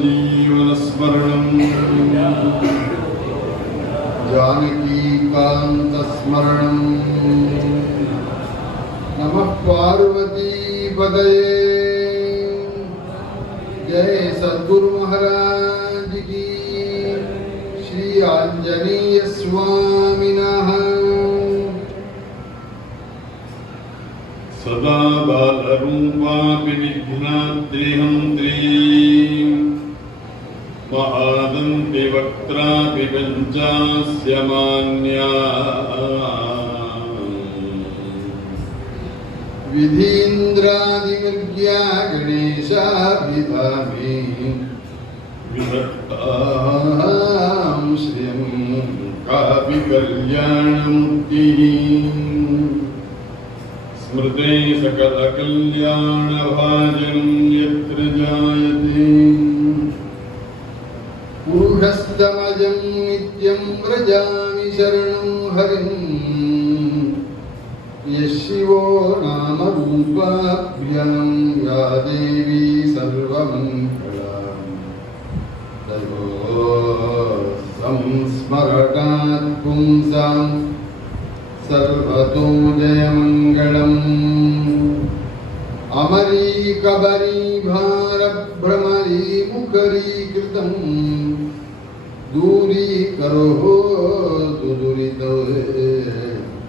जीवनस्मरणं जानकीकान्तस्मरणं नमः पार्वतीपतये। जय सद्गुरु महाराज की। श्री आंजनेय स्वामिनः। सदा बालरूपापि विघ्नाद्रिहन्त्री महादन्ति वक्त्रापि पञ्चास्य मान्या। विधीन्द्रादिविद्या गणेशाभिधामे विभक्तां श्रियं कापि कल्याणमुक्तिः। स्मृते सकलकल्याणभाजनं यत्र जायते पुरुषस्तमजं नित्यं व्रजामि शरणं हरिं। यः शिवो नाम रूपाभ्यां या देवी सर्वमङ्गला तयो संस्मरणात् पुंसां सर्वतो जयमङ्गलम्। अमरी कबरी भारभ्रमरी मुखरी कृतं दूरीकरो दुरितो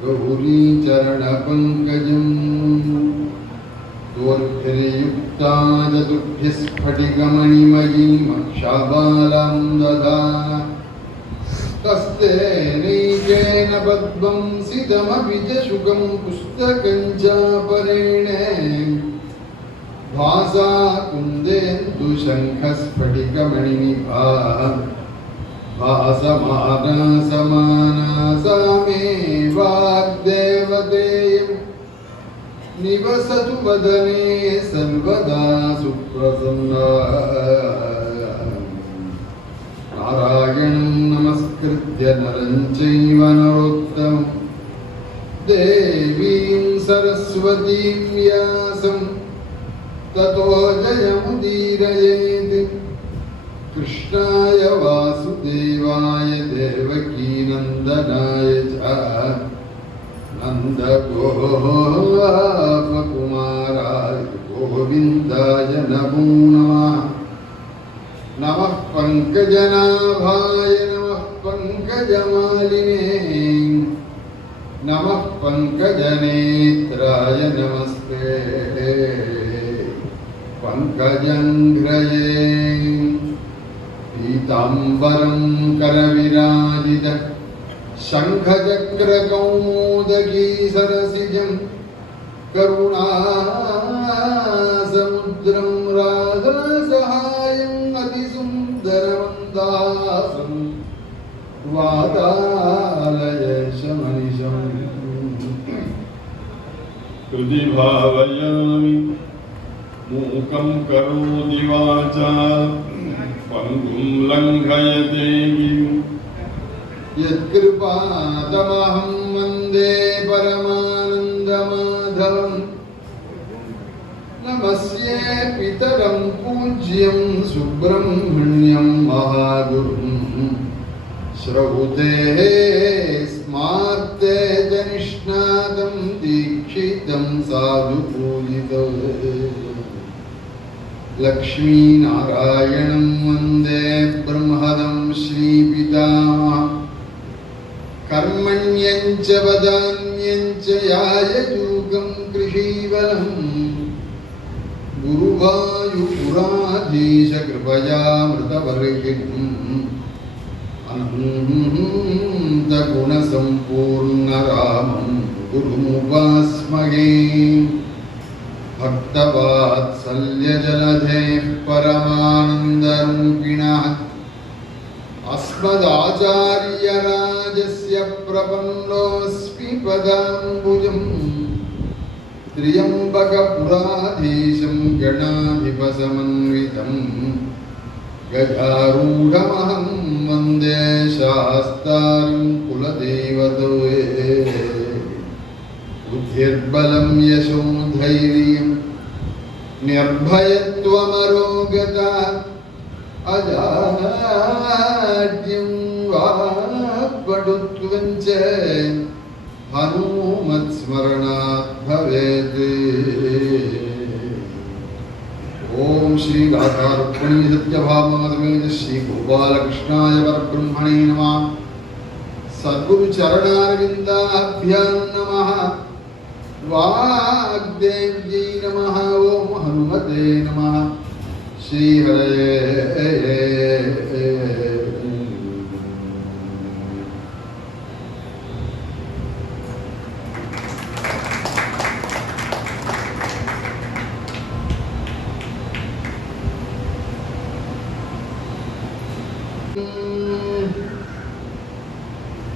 गौरी चरणपङ्कजं। दोर्भिर्युक्ता चतुर्भिः स्फटिकमणिमयीमक्षाबालां ददाना तस्ते नैकेन पद्मंसितमपि च शुकं पुस्तकं चापरेण भासा कुन्देन्दुशङ्खस्फटिकमणिनिभा भासमाना समाना सा मे वाग्देवतेयं निवसतु वदने सर्वदा सुप्रसन्ना। नारायणं नमस्कृत्य नरं चैव नरोत्तमं देवीं सरस्वतीं व्यासं ततो जयमुदीरयेत्। कृष्णाय वासुदेवाय देवकीनन्दनाय च नन्दगोपकुमाराय गोविन्दाय नमो नमः। नमः पंकजनाभाय नमः पंकजमालिने नमः पंकजनेत्राय नमस्ते पंकजङ्घ्रये। पीताम्बरं करविराजित शङ्खचक्रकौमोदकी सरसिजं करुणासमुद्रं राधासहायम् अतिसुन्दरमन्दासं वातालयशमनिशं हृदि भावयामि। मूकं करोति वाचालं पङ्गुं लङ्घयते गिरिं यत्कृपातमहं वन्दे परमानन्दमाधवम्। नमस्ये पितरं पूज्यं सुब्रह्मण्यं महागुरुं श्रौते स्मार्ते च निष्णातं दीक्षितं साधु पूजितं। लक्ष्मीनारायणं वन्दे ब्रह्मदं श्रीपितामहं कर्मण्यं च वदान्यं च यायजूकं कृषीवलम् गुरुवायुपुराधीश कृपयामृतवर्षिणीम् अनन्तगुणसम्पूर्णरामं गुरुमुपास्महे भक्तवात्सल्यजलधेः परमानन्दरूपिणः अस्मदाचार्यराजस्य प्रपन्नोऽस्मि पदाम्बुजम् त्र्यम्बकपुराधीशं गणाधिपसमन्वितं गजारूढमहं वन्दे शास्तारं कुलदेवतये बुद्धिर्बलं यशोधैर्यं निर्भयत्वमरोगता अजाड्यं वाक्पटुत्वं च हनुमत्स्मरणात् भवेत्। ओम श्री राधारुक्मिणी सत्यभामा समेत श्री गोपालकृष्णाय परब्रह्मणे नमः। सद्गुरु चरणारविन्दाभ्यां नमः। वाग्देव्यै नमः। ओम हनुमते नमः। श्री हरये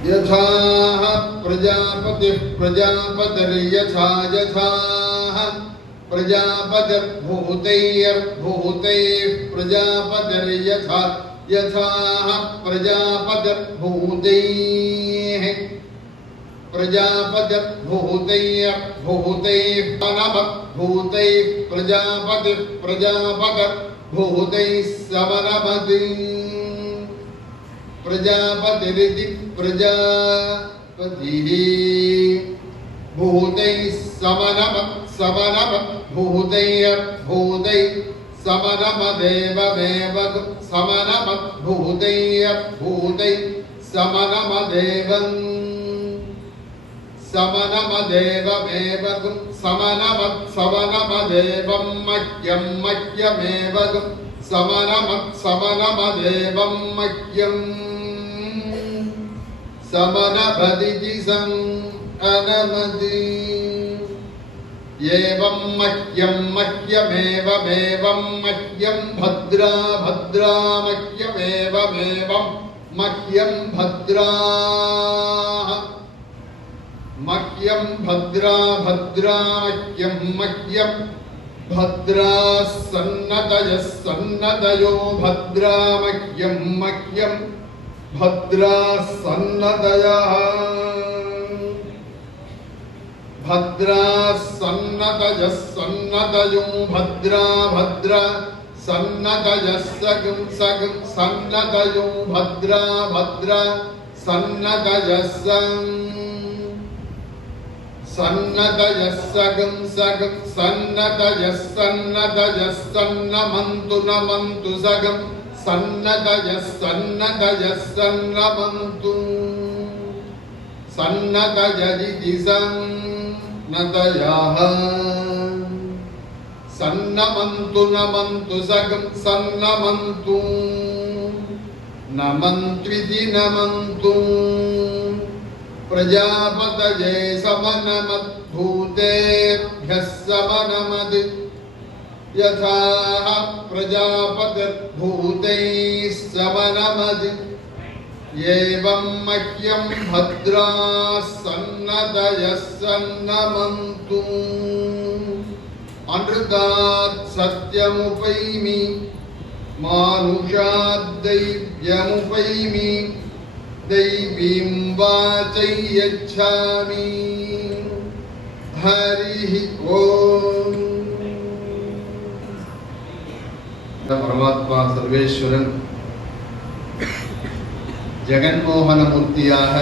यथा प्रजापतिः प्रजापतिर्यथा यथा प्रजापतिर्भूतैर्भूतैः प्रजापतिर्यथा यथा प्रजापतिर्भूतैः प्रजापतिर्भूतैर्भूतैः भूतैः प्रजापतिर्भूतैः समनमति प्रजापतिरिति प्रजापतिः भूतैः समनमत् भूतैर्भूतैः समनमदेवमेव समनमत् भूतैर्भूतैः समनमदेवं समनमदेवमेव समनमदेवं मह्यमेव समनमदेवं मह्यम् समनभदिति अनमति एवं मह्यमेवमेवं मह्यं भद्रा मह्यमेवमेवं मह्यं भद्रा मह्यं भद्रा सन्नतयो भद्रा मह्यं भद्रा सन्नतयः भद्रा सन्नतयो भद्रा सन्नतयः सन्नतयो भद्रा सन्नतयः सन्नतयः सन्नमन्तु नमन्तु सगं सन्नतयः सन्नमन्तु सन्नतयदिति सन्नतयः सन्नमन्तु नमन्तु सगं सन्नमन्तु नमन्त्विति नमन्तु प्रजापतये समनमद्भूतेभ्यः समनमद् यथा प्रजापतिर्भूतैः समनमद् एवं मह्यं भद्रा सन्नतयः सन्नमन्तु अनृतात् सत्यमुपैमि मानुषाद् दैव्यमुपैमि दैवीं वाचै यच्छामि हरिः ओम्। परमात्मा सर्वेश्वरन ஜெகன்மோகனமூர்த்தியாக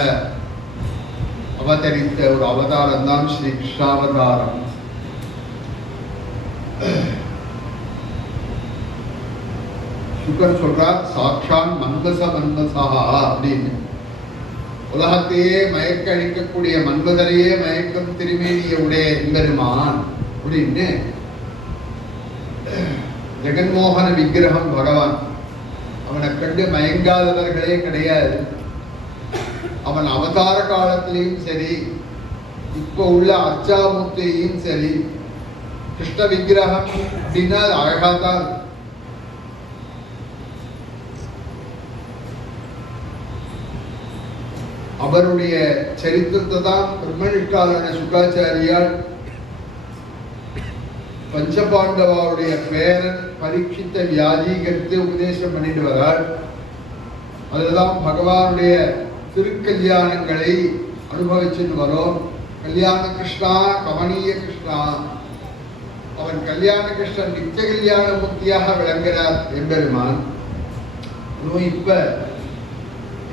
அவதரித்த ஒரு அவதாரம் தான் ஸ்ரீ கிருஷ்ணாவதாரம். சுகர் சொல்றார் சாட்சான் மன்மசா அப்படின்னு. உலகத்தையே மயக்க அழிக்கக்கூடிய மன்மதரையே மயக்கம் திருமேனிய உடைய எம்பெருமான் அப்படின்னு ஜெகன்மோகன விக்கிரகம் பகவான். அவனை கண்டு மயங்காதவர்களே கிடையாது. அவன் அவதார காலத்திலையும் சரி, இப்போ உள்ள அர்ச்சாமூர்த்தியும் சரி, கிருஷ்ண விக்கிரகம் அப்படின்னா அழகாதான். அவருடைய சரித்திரத்தை தான் பிரம்மனிஷ்டாலான சுகாச்சாரியால் பஞ்சபாண்டவாவுடைய பேரன் பரீட்சித்த வியாதீகரித்து உபதேசம் பண்ணிட்டு வரார். அதுதான் பகவானுடைய திருக்கல்யாணங்களை அனுபவிச்சுட்டு வரோம். கல்யாண கிருஷ்ணா, கமனீய கிருஷ்ணா. அவன் கல்யாண கிருஷ்ணன் நித்திய கல்யாண மூர்த்தியாக விளங்குகிறார் எம்பெருமான்.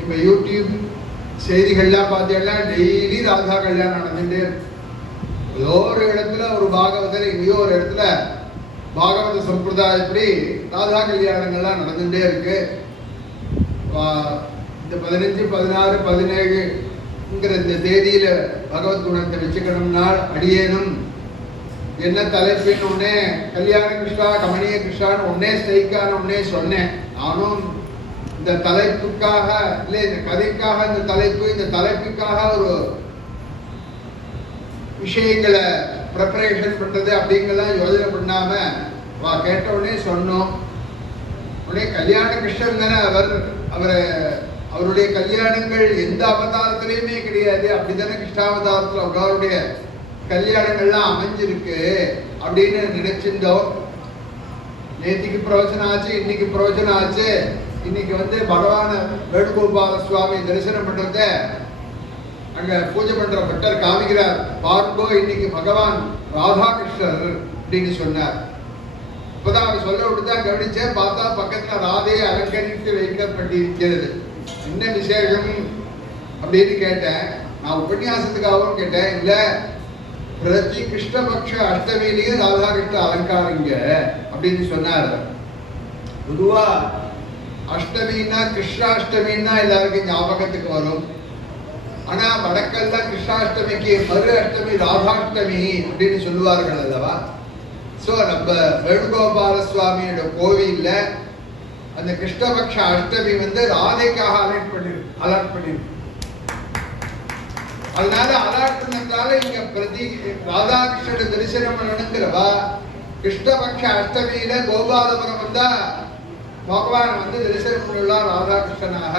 இப்ப யூடியூப் செய்திகள்லாம் பார்த்தீங்கன்னா டெய்லி ராதா கல்யாணம் நடந்துட்டு, ஏதோ ஒரு இடத்துல ஒரு பாகவதர், எங்கேயோ ஒரு இடத்துல பாகவத சம்பிரதாயப்படி ராதா கல்யாணங்கள்லாம் நடந்துட்டே இருக்கு. இந்த 15, 16, 17ங்கிற இந்த தேதியில பகவத் குணத்தை வச்சுக்கணும்னா அடியேனும் என்ன தலைப்பின்னு உடனே கல்யாண கிருஷ்ணா, கமனீய கிருஷ்ணான்னு உடனே ஸ்ட்ரைக்கான உடனே சொன்னேன். நானும் இந்த தலைப்புக்காக இல்லை, இந்த கதைக்காக இந்த தலைப்புக்காக ஒரு விஷயங்களை ப்ரிப்பரேஷன் பண்றது அப்படிங்கெல்லாம் யோஜனை பண்ணாம கேட்ட உடனே சொன்னோம். உடனே கல்யாண கிருஷ்ணன் தானே அவருடைய கல்யாணங்கள் எந்த அவதாரத்திலையுமே கிடையாது. அப்படித்தானே கிருஷ்ணாவதாரத்தில் அவருடைய கல்யாணங்கள்லாம் அமைஞ்சிருக்கு அப்படின்னு நினைச்சிருந்தோம். நேத்திக்கு பிரவச்சனம் ஆச்சு, இன்னைக்கு பிரவச்சனம் ஆச்சு. இன்னைக்கு பகவான வேணுகோபால சுவாமி தரிசனம் பண்றத அங்க பூஜை பண்ற பட்டர் காமிக்கிறார். பார்க்கோ, இன்னைக்கு பகவான் ராதாகிருஷ்ணர் அப்படின்னு சொன்னார். இப்பதான் அவர் சொல்ல விட்டுதான் கவனிச்சேன். பார்த்தா பக்கத்துல ராதையை அலங்கரித்து வைக்கப்பட்டிருக்கிறது. என்ன விசேஷம் அப்படின்னு கேட்டேன். நான் உபன்யாசத்துக்காகவும் கேட்டேன். இல்ல, பிரதி கிருஷ்ணபக்ஷ அஷ்டமியிலேயே ராதாகிருஷ்ண அலங்காரங்க அப்படின்னு சொன்னார். பொதுவா அஷ்டமின்னா கிருஷ்ணாஷ்டமின்னா எல்லாருக்கும் ஞாபகத்துக்கு வரும். ஆனா வடக்கெல்லாம் கிருஷ்ணாஷ்டமிக்கு மறு அஷ்டமி ராதாஷ்டமி அப்படின்னு சொல்லுவார்கள் அல்லவா. சோ நம்ம வேணுகோபால சுவாமியோட கோவில்ல அந்த கிருஷ்ணபக்ஷ அஷ்டமி ராதைக்காக அலாட் பண்ணிருக்கு. அதனால அலாட் பண்ணதால இங்க பிரதி ராதாகிருஷ்ணோட தரிசனம் பண்ணணுங்கிறவா கிருஷ்ணபக்ஷ அஷ்டமியில கோபாலபுரம் வந்தா பகவான் தரிசனம் பண்ணலாம் ராதாகிருஷ்ணனாக.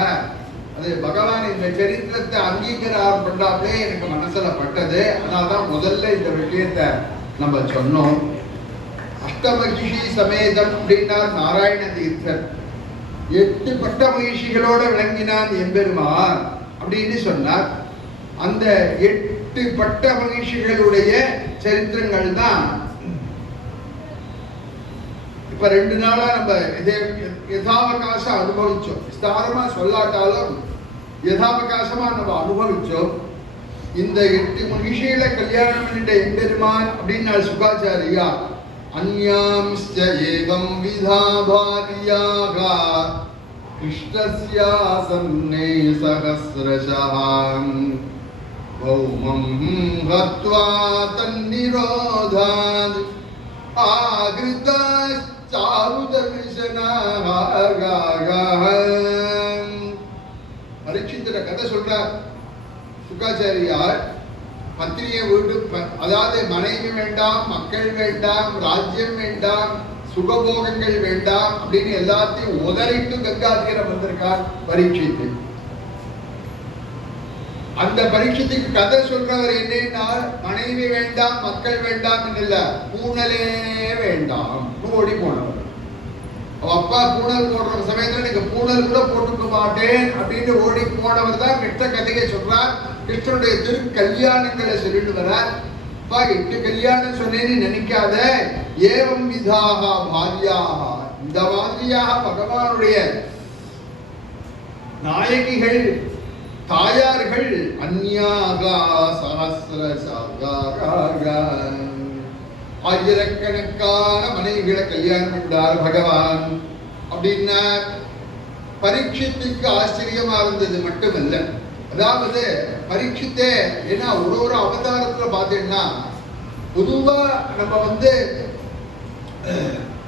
அது பகவான் இந்த சரித்திரத்தை அங்கீகாரம் பண்ணாலே எனக்கு மனசுல பட்டது. அதனால்தான் முதல்ல இந்த விஷயத்தை நம்ம சொன்னோம். அஷ்டமகிஷி சமேதம் அப்படின்னா நாராயண தீர்த்தர் 8 பட்ட மகிழ்ச்சிகளோட விளங்கினான் எம்பெருமான் அப்படின்னு சொன்னார். அந்த 8 பட்ட மகிழ்ச்சிகளுடைய சரித்திரங்கள் தான் இப்ப 2 நாளா நம்ம யதாவகாசம் அனுபவிச்சோம். விஸ்தாரமா சொல்லாட்டாலும் யதாவகாசமா நம்ம அனுபவிச்சோம். இந்த 8 மகிழ்ச்சிகளை கல்யாணம் பண்ணிட்ட எம்பெருமான் அப்படின்னு சுகாச்சாரியா அன்யாம்ஸ்ச ஏவம் விதா பாரியாக கிருஷ்ணஸ்யாசன்னே சஹஸ்ரஷாம் பௌமம் ஹத்வா தன்னிரோதாத் ஆக்ருதா சாரு தர்ஷனாக. பரீட்சித்திர கதை சொல்றார் சுகாச்சாரியார். பத்திரியை வீடு, அதாவது மனைவி வேண்டாம், மக்கள் வேண்டாம், ராஜ்யம் வேண்டாம், சுகபோகங்கள் வேண்டாம் அப்படின்னு எல்லாத்தையும் உதறிட்டு கங்காதீரம் வந்திருக்கார் பரீட்சித்து. அந்த பரீட்சத்துக்கு கதை சொல்றவர் என்னன்னா, மனைவி வேண்டாம், மக்கள் வேண்டாம் இல்ல, பூனலே வேண்டாம் ஓடி போனவர். அப்பா பூனல் போடுற சமயத்துல நீங்க பூனல் கூட போட்டுக்க மாட்டேன் அப்படின்னு ஓடி போனவர் தான் கிருஷ்ண கதையை சொல்றார். கிருஷ்ணனுடைய திரு கல்யாணங்களை சொல்லிட்டு வரார். 8 கல்யாணம் சொன்னேன்னு நினைக்காத. ஏவம் விதாக பாரியாக, இந்த மாதிரியாக பகவானுடைய நாயகிகள் தாயார்கள் அந்யாகா சஹஸ்ரசாக ஆயிரக்கணக்கான மனைவிகளை கல்யாணம் பண்ணார் பகவான் அப்படின்னா பரீட்சத்துக்கு ஆச்சரியமா இருந்தது மட்டுமல்ல. அதாவது பரீட்சித்தே ஏன்னா ஒரு அவதாரத்துல பார்த்தீங்கன்னா பொதுவா நம்ம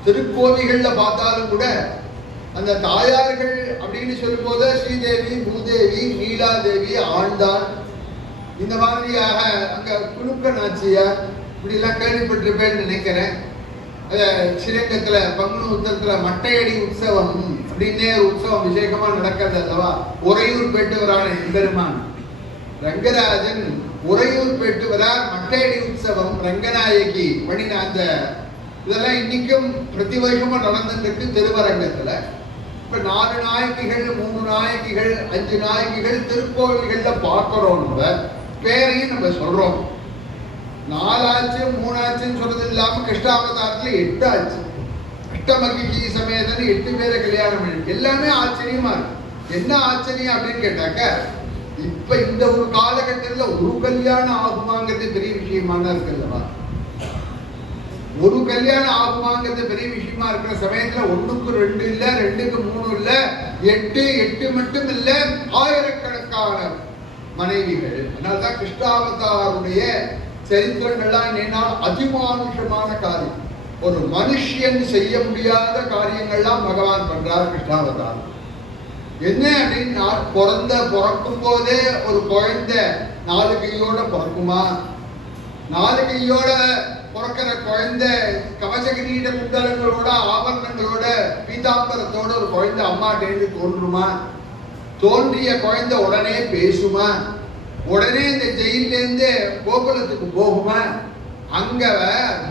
திருக்கோவிகள்ல பார்த்தாலும் கூட அந்த தாயார்கள் அப்படின்னு சொல்லும் போது ஸ்ரீதேவி, பூதேவி, நீலாதேவி, ஆண்டாள், இந்த மாதிரியாக அங்க குழுக்க நாச்சியார் இப்படி எல்லாம் கேள்விப்பட்டிருப்பேன்னு நினைக்கிறேன். ஸ்ரீரங்கத்துல பங்குனி உத்தரத்துல மட்டையடி உற்சவம் அப்படின்னே ஒரு உற்சவம் விசேஷமா நடக்கிறது அல்லவா. உறையூர் பெற்றவரான எம்பெருமான் ரங்கராஜன் உறையூர் பெற்றவரார். மட்டையடி உற்சவம் ரங்கநாயகி பண்ணின அந்த இதெல்லாம் இன்னைக்கும் பிரதி வருஷமும் நடந்துருக்கு திருவரங்கத்துல. இப்ப 4 நாயகிகள், 3 நாயகிகள், 5 நாயகிகள் திருக்கோவில்கள்ல பார்க்கிறோம். நம்ம பேரையும் நம்ம சொல்றோம். 4 ஆச்சு 3 ஆச்சுன்னு சொல்றது இல்லாம கிருஷ்ணாவதாரத்துல 8 ஆச்சு. அஷ்டமகி சமேதன்னு 8 பேரை கல்யாணம் பண்ணி எல்லாமே ஆச்சரியமா இருக்கு. என்ன ஆச்சரியம் அப்படின்னு கேட்டாக்க, இப்ப இந்த ஒரு காலகட்டத்துல ஒரு கல்யாணம் ஆகுமாங்கிறது பெரிய விஷயமான இருக்குல்லவா. ஒரு கல்யாணம் ஆகுமாங்கிறது பெரிய விஷயமா இருக்கிற சமயத்துல 1க்கு 2 இல்ல, 2க்கு 3 இல்ல, 8 மட்டும் இல்ல, ஆயிரக்கணக்கான மனைவிகள். அதனால்தான் கிருஷ்ணாவதாருடைய சரித்திரங்கள்லாம் என்னன்னா அதிமானுஷமான காரியம். ஒரு மனுஷன் செய்ய முடியாத காரியங்கள்லாம் பகவான் பண்றார் கிருஷ்ணாவதார். என்ன அப்படின்னா, பிறக்கும் போதே ஒரு குழந்தை 4 கையோட பிறக்குமா? 4 கையோட பிறக்கிற குழந்தை கவச கிரீட குண்டலங்களோட, ஆபரணங்களோட, பீதாம்பரத்தோட ஒரு குழந்தை அம்மாட்டேந்து தோன்றுமா? தோன்றிய குழந்தை உடனே பேசுமா? உடனே இந்த ஜெயிலேருந்து கோகுலத்துக்கு போகுமா? அங்க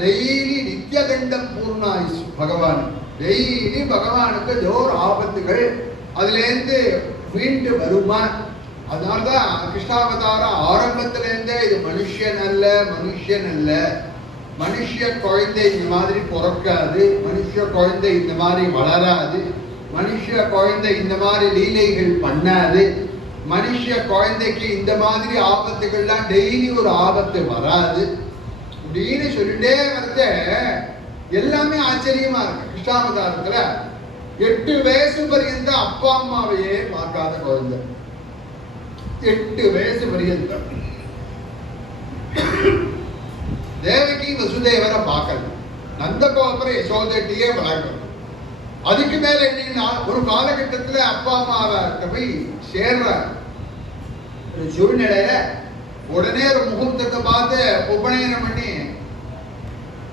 டெய்லி நித்திய தண்டம் பூர்ணாயுசு பகவான். டெய்லி பகவானுக்கு ஜோர் ஆபத்துகள், அதுல இருந்து மீண்டு வருமா? அதனால்தான் கிருஷ்ணாவதார ஆரம்பத்துல இருந்தே இது மனுஷன் அல்ல, மனுஷன் அல்ல. மனுஷ குழந்தை இந்த மாதிரி பிறக்காது, மனுஷ குழந்தை இந்த மாதிரி வளராது, மனுஷ குழந்தை இந்த மாதிரி லீலைகள் பண்ணாது, மனுஷ குழந்தைக்கு இந்த மாதிரி ஆபத்துகள்லாம் டெய்லி ஒரு ஆபத்து வராது அப்படின்னு சொல்லிட்டே வரத எல்லாமே ஆச்சரியமா இருக்கு. கிருஷ்ணாவதாரத்துல 8 வயசு பரியந்த அப்பா அம்மாவையே பார்க்காத குழந்தை. 8 வயசு பரியந்தம் தேவகி வசுதேவரை பார்க்கல, நந்தகோபுர யசோதையே வளர்க்கணும். அதுக்கு மேல என்னன்னா, ஒரு காலகட்டத்துல அப்பா அம்மாவை போய் சேர்ற ஒரு சூழ்நிலையில உடனே ஒரு முகூர்த்தத்தை பார்த்து உபநயனம் பண்ணி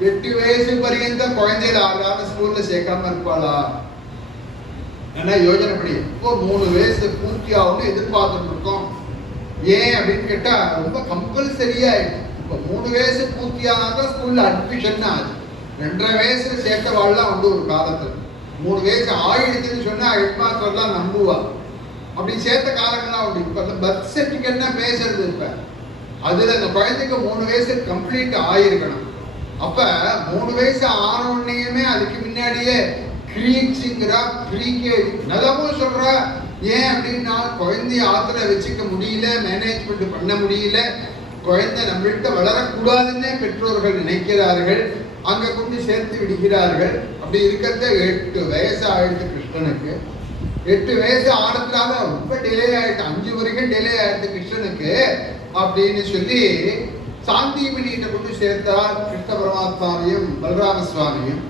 8 வயசு பரியந்த குழந்தையில ஆறாவது ஸ்கூல்ல சேர்க்காம இருப்பாளா? என்ன யோஜனை பண்ணி இப்போ 3 வயசு பூர்த்தி ஆகும்னு எதிர்பார்த்துட்டு இருக்கோம். ஏன் அப்படின்னு கேட்டா, ரொம்ப கம்பல்சரியா இப்போ 3 வயசு பூர்த்தியானாதான் ஸ்கூல்ல அட்மிஷன் ஆச்சு. 2.5 வயசுல சேர்த்த வாழலாம் வந்து ஒரு காலத்துல 3 வயசு ஆயிடுச்சுன்னு சொன்னா ஹெட்மாஸ்டர்லாம் நம்புவா. அப்படி சேர்த்த காலங்கள்லாம் உண்டு. இப்ப அந்த பர்த் சர்டிபிகேட்னா பேசுறது இப்ப அதுல அந்த குழந்தைக்கு 3 வயசு கம்ப்ளீட் ஆயிருக்கணும். அப்ப 3 வயசு ஆனோடனேயுமே அதுக்கு முன்னாடியே கிரீச்சிங்கிறா, ப்ரீகேஜி நலமும் சொல்றா. ஏன் அப்படின்னா, குழந்தைய ஆத்துல வச்சுக்க முடியல, மேனேஜ்மெண்ட் பண்ண முடியல, குழந்தை நம்மள்கிட்ட வளரக்கூடாதுன்னே பெற்றோர்கள் நினைக்கிறார்கள், அங்க கொண்டு சேர்த்து விடுகிறார்கள். அப்படி இருக்கிறத 8 வயசு ஆயிடுச்சு கிருஷ்ணனுக்கு. 8 வயசு ஆனதுனால ரொம்ப டிலே ஆயிடுச்சு, 5 வரைக்கும் டிலே ஆயிடுச்சு கிருஷ்ணனுக்கு அப்படின்னு சொல்லி சாந்திமணியிட்ட கொண்டு சேர்த்தார் கிருஷ்ண பரமாத்மாவையும் பலராம சுவாமியும்.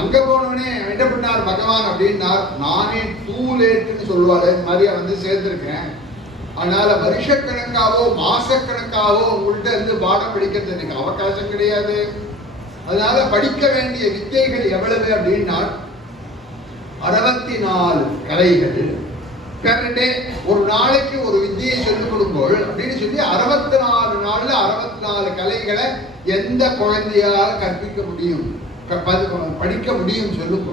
அங்க போனவனே என்ன பண்ணார் பகவான் அப்படின்னா, நானே டூ லேட்னு சொல்லுவாரு, இந்த மாதிரியா வந்து சேர்த்திருக்கேன், அதனால வருஷக்கணக்காவோ மாசக்கணக்காவோ உங்கள்கிட்ட இருந்து பாடம் படிக்கிறது எனக்கு அவகாசம் கிடையாது. அதனால படிக்க வேண்டிய வித்தைகள் எவ்வளவு அப்படின்னா 64 கலைகள். ஒரு நாளைக்கு ஒரு வித்தியை சொல்லிக் கொடுங்கோள் அப்படின்னு சொல்லி 64 நாள்ல 64 கலைகளை எந்த குழந்தையால் கற்பிக்க முடியும், படிக்க முடியும் சொல்லுங்க.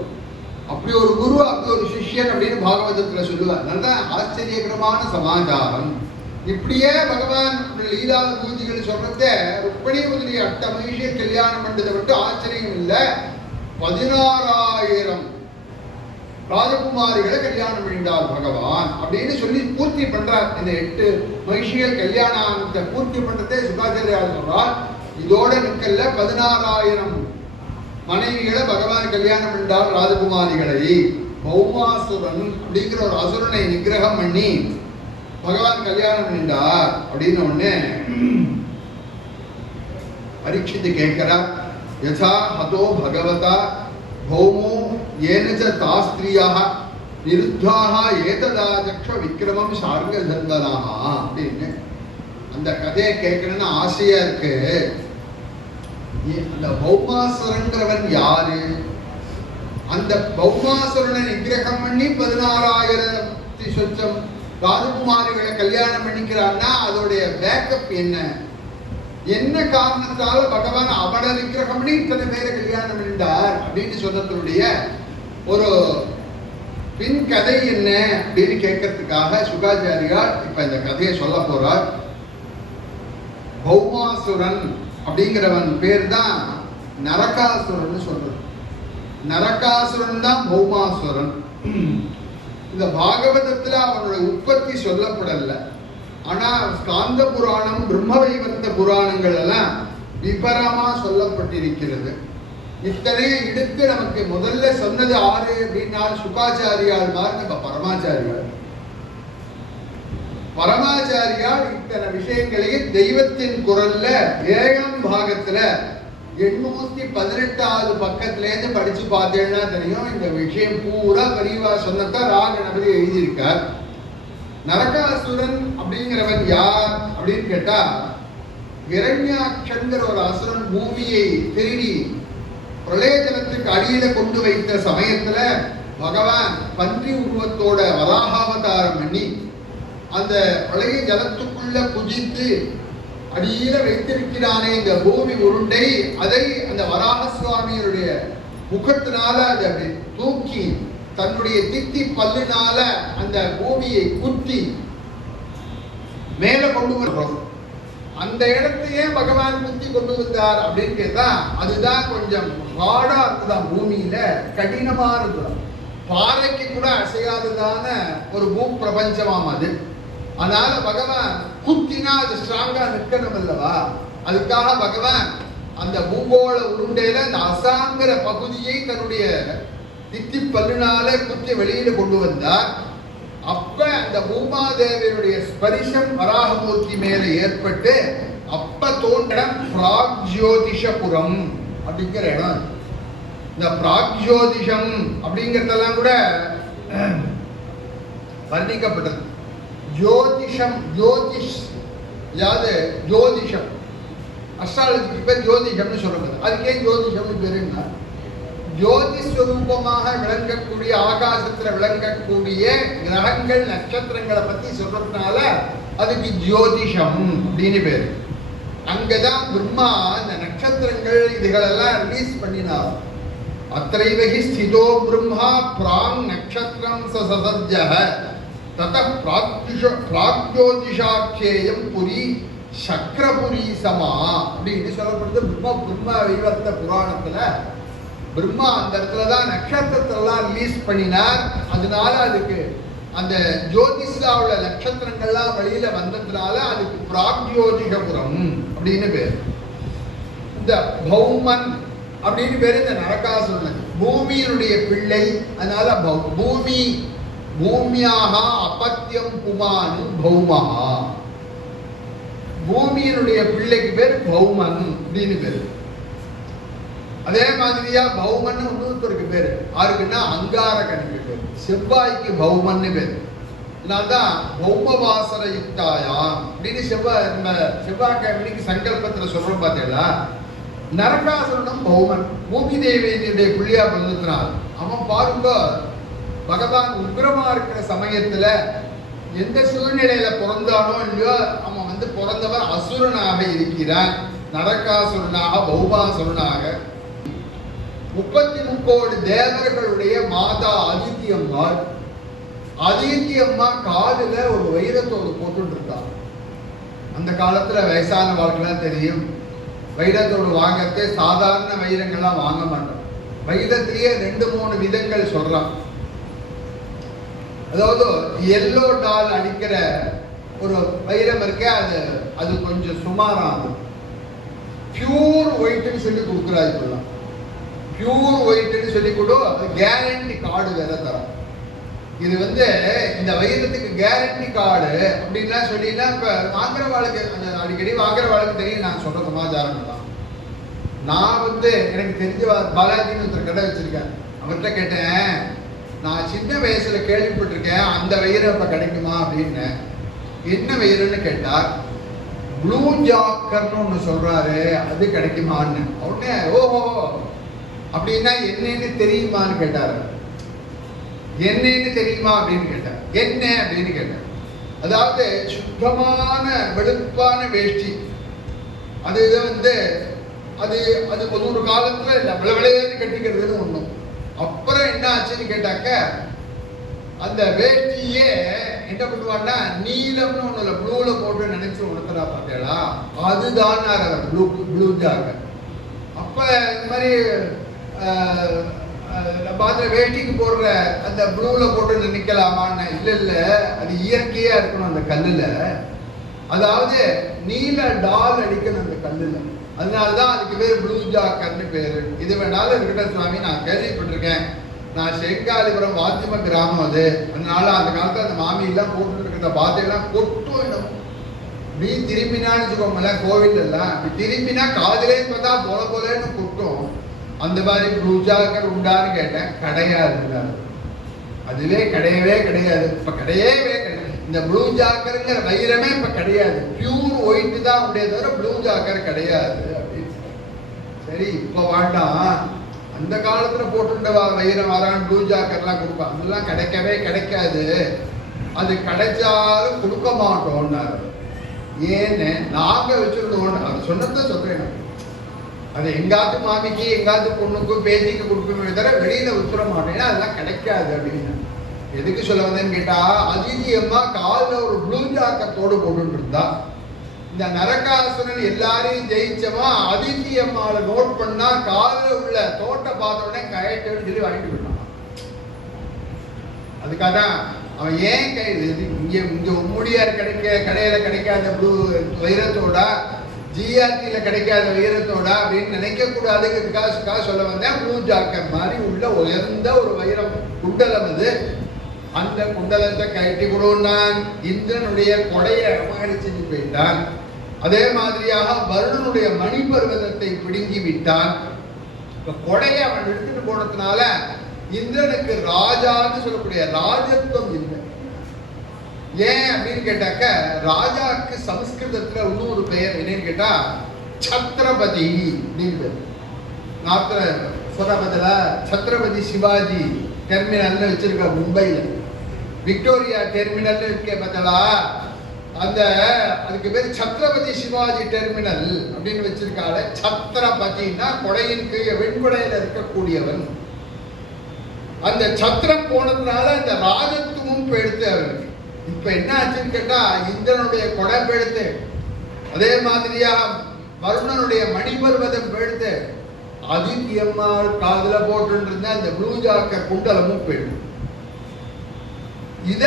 அப்படி ஒரு குரு, அப்படி ஒரு சிஷ்யன் அப்படின்னு பாகவதத்துல சொல்லுவார். நல்ல ஆச்சரியகரமான சமாச்சாரம். இப்படியே பகவான் லீலா பூஜைகள் சொல்றத ருக்மிணி முதலிய அட்டமகிஷிய கல்யாணம் பண்ணதை விட்டு ஆச்சரியம் இல்லை. 16,000 ராஜகுமாரிகளை கல்யாணம் பண்ணிட்டார் பகவான் அப்படின்னு சொல்லி பூர்த்தி பண்றார். இந்த 8 மகிஷிகள் கல்யாணத்தை பூர்த்தி பண்றதே சுகாச்சாரியார் சொல்றார். இதோட நிக்கல்ல 16,000 மனைவிகளை பகவான் கல்யாணம் பண்ணிட்டார் ராஜகுமாரிகளை. பௌமாசுரன் அப்படிங்கிற ஒரு அசுரனை நிகிரகம் பண்ணி பகவான் கல்யாணம் பண்ணிட்டார் அப்படின்னு ஒண்ணு பரீட்சித்து கேட்கிறார். யதா ஹதோ பகவதா பௌமோ ஏனச்ச தாஸ்திரியாக நிருத்வாக ஏததாஜக்ஷ விக்ரமம் ஷார்க தர்மனாக அப்படின்னு அந்த கதையை கேட்கணும்னு ஆசையா இருக்கு. அந்த பௌமாசுரன்றவன் யாரு? அந்த பௌமாசுரனை நிகிரகம் பண்ணி 16,000 சொச்சம் ராஜகுமாரிகளை கல்யாணம் பண்ணிக்கிறான்னா அதோடைய பேக்கப் என்ன? என்ன காரணத்தால பகவான் அவனை நிகிரகம் பண்ணி இத்தனை பேரை கல்யாணம் பண்ணிட்டார் அப்படின்னு சொன்னதுடைய ஒரு பின் கதை என்ன அப்படின்னு கேட்கறதுக்காக சுகாச்சாரியார் இப்ப இந்த கதையை சொல்ல போறார். பௌமாசுரன் அப்படிங்கிறவன் பேர் தான் நரகாசுரன் சொல்றது. நரகாசுரன் தான் பௌமாசுரன். இந்த பாகவதத்துல அவனுடைய உற்பத்தி சொல்லப்படல. ஆனா ஸ்காந்த புராணம் பிரம்மவைவர்த்த புராணங்கள் எல்லாம் விபரமா சொல்லப்பட்டிருக்கிறது. இத்தனையை எடுத்து நமக்கு முதல்ல சொன்னது ஆறு அப்படின்னா சுகாச்சாரியால் மாதிரி நம்ம பரமாச்சாரியால் இத்தனை விஷயங்களையும் தெய்வத்தின் குரல்ல 7ஆம் பாகத்துல 818வது பக்கத்துல இருந்து படிச்சு பார்த்தேன்னா தெரியும். இந்த விஷயம் பூரா பெரியவா சொன்னதான் ராகணபதி எழுதியிருக்கார். நரகாசுரன் அப்படிங்கிறவன் யார் அப்படின்னு கேட்டா, இரண்யாட்சங்கிற ஒரு அசுரன் பூமியை திருடி பிரளய ஜலத்துக்கு அடியில கொண்டு வைத்த சமயத்துல பகவான் பன்றி உருவத்தோட வராகாவதாரம் பண்ணி அந்த பிரளய ஜலத்துக்குள்ள குதித்து அடியில வைத்திருக்கிறானே இந்த பூமி உருண்டை, அதை அந்த வராக சுவாமியுடைய முகத்தினால அதை அப்படி தூக்கி தன்னுடைய தித்தி பல்லுனால அந்த பூமியை குத்தி மேல கொண்டு வர்றோம். அந்த இடத்தையே பகவான் குத்தி கொண்டு வந்தார் அப்படின்னு கேட்டா அதுதான் கொஞ்சம் ஹார்டா இருக்குதான், பூமியில கடினமா இருக்குதான், பாறைக்கு கூட அசையாததான ஒரு பூ பிரபஞ்சமாம் அது. அதனால பகவான் குத்தினா அது ஸ்ட்ராங்கா நிற்கணும் அல்லவா, அதுக்காக பகவான் அந்த பூகோள உருண்டையில அந்த அசாங்கிற பகுதியை தன்னுடைய தித்தி பல்லுனால குத்தி வெளியில கொண்டு வந்தார். அப்ப அந்த பூமாதேவியுடைய ஸ்பரிசம் வராகமூர்த்தி மேல ஏற்பட்டு அப்ப தோன்ற பிராக்ஜோதிஷபுரம் அப்படிங்கிற இடம். இந்த பிராக்ஜோதிஷம் அப்படிங்கிறதெல்லாம் கூட வர்ணிக்கப்பட்டது. ஜோதிஷம், ஜோதிஷ், அதாவது ஜோதிஷம், அஸ்ட்ராலஜிக்கு பேர் ஜோதிஷம்னு சொல்றது. அதுக்கே ஜோதிஷம்னு பேருன்னா ஜோதிஸ்வரூபமாக விளங்கக்கூடிய ஆகாசத்துல விளங்கக்கூடிய கிரகங்கள் நட்சத்திரங்களை பத்தி சொல்றதுனால அதுக்கு ஜோதிஷம் அப்படின்னு பேரு. அங்கதான் பிரம்மா இந்த நட்சத்திரங்கள் இதுகளெல்லாம் ரிலீஸ் பண்ணினார். அத்ரைவஹி ஸ்திதோ பிரம்மா பிராங் நக்ஷத்ரம் சசர்ஜஹ ததः பிராக்ஜோதிஷாக்ஷேயம் புரி சக்ரபுரி சமா அப்படின்னு சொல்லப்படுது. பிரம்ம வைவர்த்த புராணத்துல பிரம்மா அந்த இடத்துலதான் நட்சத்திரத்தெல்லாம் ரிலீஸ் பண்ணினார். அதனால அதுக்கு அந்த ஜோதிஷ்ல உள்ள நட்சத்திரங்கள்லாம் வெளியில வந்ததுனால அதுக்கு பிராக்ஜோதிஷபுரம் அப்படின்னு பேர். இந்த பௌமன் அப்படின்னு பேரு இந்த நரகாசுரன், பூமியினுடைய பிள்ளை. அதனால பூமி பூமியாக அபத்தியம் புமானு பௌமஹா, பூமியினுடைய பிள்ளைக்கு பேர் பௌமன் அப்படின்னு பேரு. அதே மாதிரியா பௌமன் இன்னொருத்தருக்கு பேரு, யாருக்குன்னா அங்காரகனுக்கு பேரு, செவ்வாய்க்கு பௌமன்னு பேரு. இதனால்தான் பௌமவாசர யுக்தாயா அப்படின்னு செவ்வாய்க்கிழமைக்கு சங்கல்பத்துல சொல்றோம் பார்த்தீங்களா. நரகாசுரனும் பௌமன் பூமி தேவியினுடைய புள்ளியா பிறந்ததுனால் அவன் பாருங்க பகவான் உக்ரமா இருக்கிற சமயத்துல எந்த சூழ்நிலையில பிறந்தானோ இல்லையோ அவன் பிறந்தவன் அசுரனாக இருக்கிறான். நரகாசுரனாக பௌமாசுரனாக 33 கோடி தேவர்களுடைய மாதா அதித்தி அம்மாள். அதித்தி அம்மா காலில ஒரு வைரத்தோடு போட்டு இருக்காங்க. அந்த காலத்துல வயசான வாழ்க்கைலாம் தெரியும், வைரத்தோடு வாங்கறதே சாதாரண வைரங்கள்லாம் வாங்க மாட்டோம். வைரத்திலேயே 2-3 விதங்கள் சொல்றான். அதாவது எல்லோ டால் அடிக்கிற ஒரு வைரம் இருக்கே, அது கொஞ்சம் சுமாராகும். பியூர் ஒயிட்னு சொல்லி கொடுக்குறாரு. சொல்லலாம் பியூர் ஒயிட்னு சொல்லி கொடு, கேரண்டி கார்டு வேற தரோம். இது இந்த வைரத்துக்கு கேரண்டி கார்டு அப்படின்லாம் சொல்லினா இப்ப வாங்குற வாழ்க்கை அடிக்கடி வாங்குற வாழ்க்கை தெரியும். நான் சொல்ற சமாச்சாரம் தான் நான் எனக்கு தெரிஞ்ச பாலாஜின்னு ஒருத்தர் கடை வச்சிருக்கேன். அவர்கிட்ட கேட்டேன், நான் சின்ன வயசுல கேள்விப்பட்டிருக்கேன், அந்த வயிறு இப்ப கிடைக்குமா அப்படின்னு. என்ன வயிறுன்னு கேட்டார். ப்ளூ ஜாக்கர்னு ஒண்ணு சொல்றாரு, அது கிடைக்குமான்னு. உடனே ஓஹோ அப்படின்னா என்னன்னு தெரியுமான்னு கேட்டாரு. என்னன்னு தெரியுமா அப்படின்னு கேட்டார். என்ன அப்படின்னு கேட்டார். அதாவது சுத்தமான வெளுப்பான வேஷ்டி. அது அது அது ஒரு காலத்துல விளையாட்டு கட்டிக்கிறதுன்னு ஒண்ணும். அப்புறம் என்ன ஆச்சுன்னு கேட்டாக்க, அந்த வேஷ்டியே என்ன பண்ணுவான்னா நீலம்னு ஒண்ணு இல்லை, ப்ளூல போட்டு நினைச்சு உணர்த்தா பார்த்தேளா, அதுதான் ப்ளூ ஜாக்க. அப்ப இந்த மாதிரி பார்த்த வேட்டிக்கு போடுற அந்த ப்ளூல போட்டு நினைக்கலாமான்னு. இல்ல அது இயற்கையா இருக்கணும் அந்த கல்லுல. அதாவது நீல டால் அடிக்கணும் அந்த கல்லுல. அதனாலதான் அதுக்கு பேர் ப்ளூ ஜாக்கர்னு பேரு. இது வேணாலும் இருக்கட்டும் சுவாமி, நான் கேள்விப்பட்டிருக்கேன். நான் செங்காலிபுரம் வாத்திம கிராமம் அது. அதனால அந்த காலத்துல அந்த மாமி எல்லாம் போட்டு இருக்கிற பாத்தையெல்லாம் கொட்டும் இடம். நீ திரும்பினான்னு வச்சுக்கோங்களேன், கோவில் எல்லாம் அப்படி திரும்பினா காதலே பார்த்தா போலன்னு கொட்டும். அந்த மாதிரி ப்ளூ ஜாக்கர் உண்டான்னு கேட்டேன். கிடையாது, அதுவே கிடையவே கிடையாது. இப்ப கிடையவே கிடையாது. இந்த ப்ளூ ஜாக்கருங்கிற வைரமே இப்ப கிடையாது. பியூர் ஒயிட் தான் உடைய தவிர ப்ளூ ஜாக்கர் கிடையாது அப்படின்னு. சரி, இப்ப வேண்டாம். அந்த காலத்துல போட்டுட்ட வைரம் வரான் ப்ளூ ஜாக்கர்லாம் கொடுப்பான். அதெல்லாம் கிடைக்கவே கிடைக்காது. அது கிடைச்சாலும் கொடுக்க மாட்டோம்னாரு. ஏன்னு நாங்க வச்சிருந்தோம். அது சொன்னதான் சொல்றேன். அது எங்காத்து மாமிக்கு எங்காத்து பொண்ணுக்கும் பேத்திக்கு கொடுக்குமே தவிர வெளியில வித்துற மாட்டேன்னா அதெல்லாம் கிடைக்காது அப்படின்னு. எதுக்கு சொல்ல வந்தேன்னு கேட்டா, அதிதி அம்மா காலில் ஒரு ப்ளூ ஜாக்கத்தோடு போட்டு இருந்தா. இந்த நரகாசுரன் எல்லாரையும் ஜெயிச்சவா அதிதி அம்மாவை நோட் பண்ணா காலில் உள்ள தோட்ட பார்த்த உடனே கயட்டன்னு சொல்லி வாங்கிட்டு போயிட்டான். அதுக்காக அவன் ஏன் இங்க உம்முடியார் கடையில கிடைக்காத ப்ளூ வைரத்தோட, ஜிஆர்டியில கிடைக்காத வைரத்தோட அப்படின்னு நினைக்க கூடாதுங்கிறதுக்காக சொல்ல வந்தேன். ப்ளூ ஜாக்கர் மாதிரி உள்ள உயர்ந்த ஒரு வைரம் குண்டலம் அது. அந்த குண்டலத்தை கட்டி கொடுத்தான். இந்திரனுடைய கொடையை அபகரிச்சு போயிட்டான். அதே மாதிரியாக வருணனுடைய மணி பர்வதத்தை பிடுங்கி விட்டான். கொடையை அவன் எடுத்துட்டு போனதுனால இந்திரனுக்கு ராஜான்னு சொல்லக்கூடிய ராஜத்துவம் இல்லை. ஏன் அப்படின்னு கேட்டாக்க, ராஜாக்கு சமஸ்கிருதத்துல இன்னொரு பெயர் என்னன்னு கேட்டா சத்ரபதி அப்படின்னு. சத்ரபதி சிவாஜி டெர்மினல் வச்சிருக்க மும்பைல, விக்டோரியா டெர்மினல் இருக்கே பார்த்தா, அந்த அதுக்கு பேர் சத்ரபதி சிவாஜி டெர்மினல் அப்படின்னு வச்சிருக்காரு. சத்ரபதினா கொடையின் கீழே வெண்கொடையில இருக்கக்கூடியவன். அந்த சத்திரம் போனதுனால அந்த ராஜத்துவமும் போயிடுத்து அவருக்கு. இப்ப என்ன ஆச்சுன்னு கேட்டா, இந்திரனுடைய கொடை போயிடுத்து. அதே மாதிரியா வருணனுடைய மணிபர்வதம் போயிடுத்து. அதித்தி அம்மாள் காதுல போட்டு இருந்த அந்த ப்ளூ ஜாக்கர் குண்டலமும் போயிடுது. இத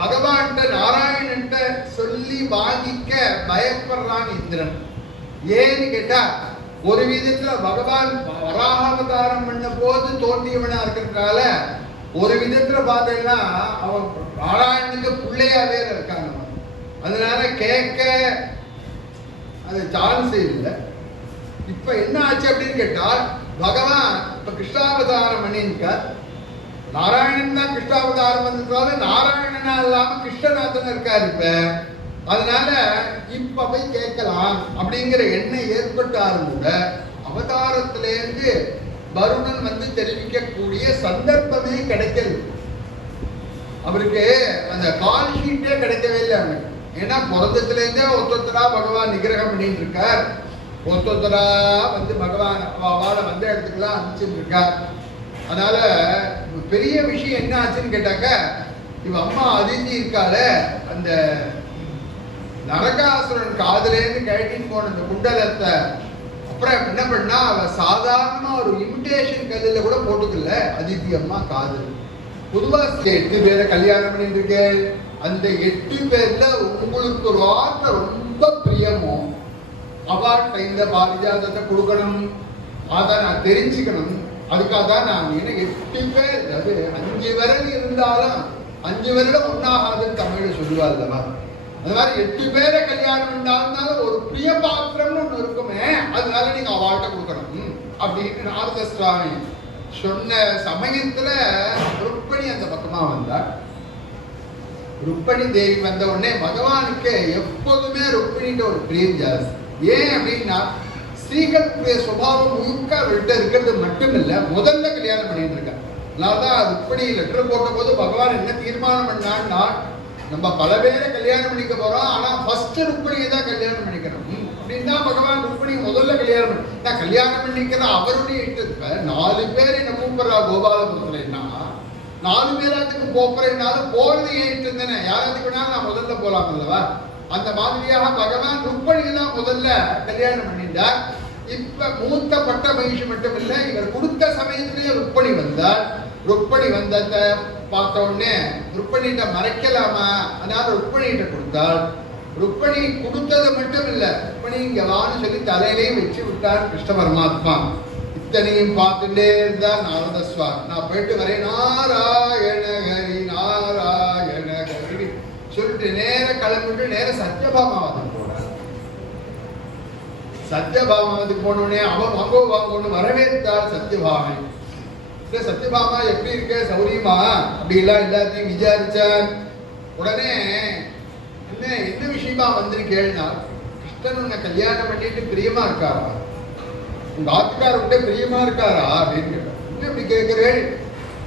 பகவான் நாராயணன் சொல்லி வாங்கிக்க பயப்படுறான் இந்திரன். ஏன்னு கேட்டா, ஒரு விதத்துல பகவான் வராகாவதாரம் பண்ண போது தோன்றியவனா இருக்கிறதுனால, ஒரு விதத்துல பார்த்தீங்கன்னா அவன் நாராயணனுக்கு பிள்ளையா வேற இருக்காங்க. அதனால கேட்க அது சான்ஸ் இல்லை. இப்ப என்ன ஆச்சு அப்படின்னு கேட்டால், பகவான் இப்ப கிருஷ்ணாவதாரம் பண்ணிருக்கார். நாராயணன் தான் கிருஷ்ணாவதாரம் வந்ததால நாராயணனா இல்லாம கிருஷ்ணநாதன் இருக்காரு இப்ப. அதனால இப்ப போய் கேட்கலாம் அப்படிங்கிற எண்ணம் ஏற்பட்டாலும் கூட அவதாரத்திலேருந்து வருணன் தெரிவிக்கக்கூடிய சந்தர்ப்பமே கிடைக்கல அவருக்கு. அந்த கால் ஷீட்டே கிடைக்கவே இல்லை அவனுக்கு. ஏன்னா பிறந்தத்துல இருந்தே ஒத்தொத்தரா பகவான் நிகிரகம் பண்ணிட்டு இருக்கார். ஒத்தொத்தரா பகவான் அவளை வந்த இடத்துக்குலாம் அனுப்பிச்சுட்டு இருக்கார். அதனால பெரிய விஷயம் என்ன ஆச்சுன்னு கேட்டாக்க, இவ அம்மா அதித்தி இருக்கால, அந்த நரகாசுரன் காதலேருந்து கழட்டின்னு போன அந்த குண்டலத்தை அப்புறம் என்ன பண்ணா, அவ சாதாரணமா ஒரு இமிடேஷன் கல்லுல கூட போட்டுக்கல அதித்தி அம்மா காதல். பொதுவா 8 பேரை கல்யாணம் பண்ணிட்டு இருக்கேன். அந்த 8 பேர்ல உங்களுக்கு ஒரு வார்த்தை ரொம்ப பிரியமோ அவார்ட் இந்த பாரிஜாதத்தை கொடுக்கணும், அதை நான் தெரிஞ்சுக்கணும். அதுக்காக தான் நான் 8 பேர், அது 5 விரல் இருந்தாலும் 5 விரலும் ஒன்னாகாதுன்னு தமிழ்ல சொல்லுவாள்லவா. அது மாதிரி 8 பேரை கல்யாணம் பண்ணாலும் ஒரு பிரிய பாத்திரம்னு ஒண்ணு இருக்குமே, அதனால நீங்க அவள்கிட்ட கொடுக்கணும் அப்படின்னு நாரத சுவாமி சொன்ன சமயத்துல ருக்மணி அந்த பக்கமா வந்தார். ருக்மணி தேவி வந்த உடனே பகவானுக்கு எப்போதுமே ருக்மணின்ற ஒரு பிரியம் ஜாஸ்தி. ஏன் அப்படின்னா ஸ்ரீகளுடைய சுபாவம் முழுக்க அவர்கிட்ட இருக்கிறது மட்டும் இல்ல, முதல்ல கல்யாணம் பண்ணிட்டு இருக்காங்க. அதனாலதான் ருக்மணி லெட்டர் போட்ட போது பகவான் என்ன தீர்மானம் பண்ணான்னா, நம்ம பல பேரை கல்யாணம் பண்ணிக்க போறோம், ஆனா ஃபர்ஸ்ட் ருக்மணியை தான் கல்யாணம் பண்ணிக்கணும் அப்படின்னு தான் பகவான் ருக்மணி முதல்ல கல்யாணம் பண்ணி. நான் கல்யாணம் பண்ணிக்கிற அவருடைய இஷ்டத்துக்கு 4 பேர் என்ன கூப்பிடுறா கோபாலபுரத்துலன்னா 4 பேராத்துக்கு போறேன்னாலும் போறது ஏன் இஷ்டம் தானே, யாராத்துக்கு வேணாலும் நான் முதல்ல போலாம் அல்லவா. அந்த மாதிரியாக பகவான் ருக்மணி தான் முதல்ல கல்யாணம் பண்ணிட்டார். இப்ப மூத்த பட்ட மகிழ்ச்சி மட்டும் இல்ல, இவர் கொடுத்த சமயத்திலேயே ருக்மணி வந்தார். ருக்மணி வந்தத பார்த்த உடனே ருக்மணிகிட்ட மறைக்கலாமா, அதனால ருக்மணிகிட்ட கொடுத்தாள். ருக்மணி கொடுத்தது மட்டும் இல்ல, ருக்மணி இங்க வான்னு சொல்லி தலையிலேயே வச்சு விட்டார் கிருஷ்ண பரமாத்மா. இத்தனையும் பார்த்துட்டே இருந்தா நாரத சுவாமி. நான் போயிட்டு வரேன், நாராயண ஹரி நாராயண ஹரி சொல்லிட்டு நேர கிளம்பிட்டு நேர சத்யபாமாவதம் போனார். சத்யபாமாவதுக்கு போனோடனே அவன் வாங்கன்னு வரவேற்றார் சத்யபாமை. சத்யபாமா எப்படி இருக்க, சௌரியமா அப்படிலாம் எல்லாத்தையும் விசாரிச்சார். உடனே என்ன விஷயமா வந்திருக்கேன்னா, கிருஷ்ணன் உன்னை கல்யாணம் பண்ணிட்டு பிரியமா இருக்காரா, உங்க ஆத்துக்காரர்கிட்ட பிரியமா இருக்காரா அப்படின்னு கேட்டார். என்ன இப்படி கேட்கிறேன்,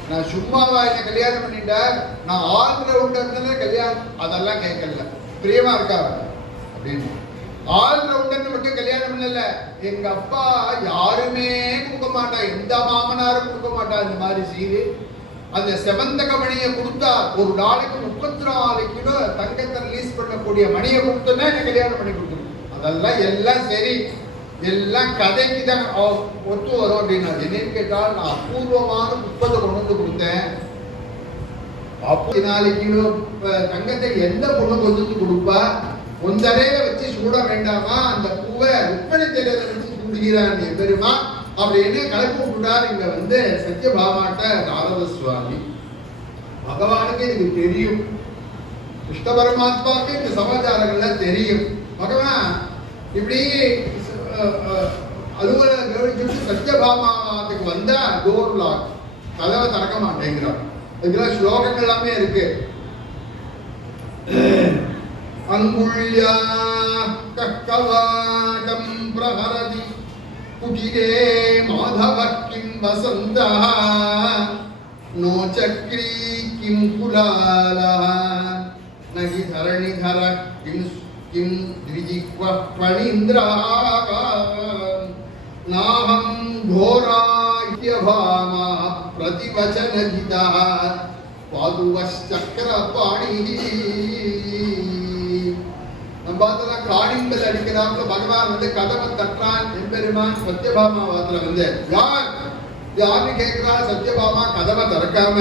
நான் சும்மாவா என்ன கல்யாணம் பண்ணிட்டேன், நான் ஆல்ரவுண்டர் கல்யாணம் அதெல்லாம் கேட்கல, பிரியமா இருக்காரா அப்படின்னு. ஆல்ரவுண்டர் மட்டும் கல்யாணம் பண்ணல, எங்க அப்பா யாருமே கொடுக்க மாட்டா, எந்த மாமனாரும் கொடுக்க மாட்டா இந்த மாதிரி சீரு. அந்த செவந்தக மணியை கொடுத்தா ஒரு நாளைக்கு 34 கிலோ தங்கத்தை ரிலீஸ் பண்ணக்கூடிய மணியை கொடுத்தோன்னா என்ன கல்யாணம் பண்ணி கொடுத்துரும். அதெல்லாம் எல்லாம் சரி, எல்லாம் கதைக்கு தான் ஒத்து வரும் அப்படின்னா. என்னன்னு கேட்டால் நான் அபூர்வமான புஷ்பத்தை கொண்டு வந்து கொடுத்தேன். 44 கிலோ தங்கத்தை எந்த பொண்ணு கொண்டு வந்து கொடுப்பா, ஒன்றரைய வச்சு சூட வேண்டாமா, அந்த பூவை ருக்மணி தேரத்தை வச்சு சூடுகிறான் பெருமா அப்படின்னு கலப்பு விட்டார். இங்க வந்து சத்யபாமாட்ட நாரத சுவாமி. பகவானுக்கு இது தெரியும், கிருஷ்ண பரமாத்மாவுக்கு இந்த சமாச்சாரங்கள்லாம் தெரியும். பகவான் இப்படி அலுவலை கவனிச்சுட்டு சத்யபாமாத்துக்கு வந்தா டோர் லாக், கதவை திறக்க மாட்டேங்கிறார். இதுக்கெல்லாம் ஸ்லோகங்கள் எல்லாமே இருக்கு. அங்குள்யா கக்கவாடம் பிரஹரதி குடிரே மாதவ கிம் வசந்தஹ நோ சக்ரி கிம் குலாலஹ நகி தரணிதர கிம் கிம் திரிஜிக்வ பணிந்திராக நாஹம் கோரா இத்யபாமா பிரதிவச்சனஜிதஹ பாதுவச்சக்ரபாணி. நம்ம பார்த்தா காணிங்கள் அடிக்கிறாப்புல பகவான் வந்து கதவை தட்டான். எம்பெருமான் சத்யபாமாவத்துல வந்து யாருன்னு கேட்கிறா. சத்யபாமா கதவை திறக்காம,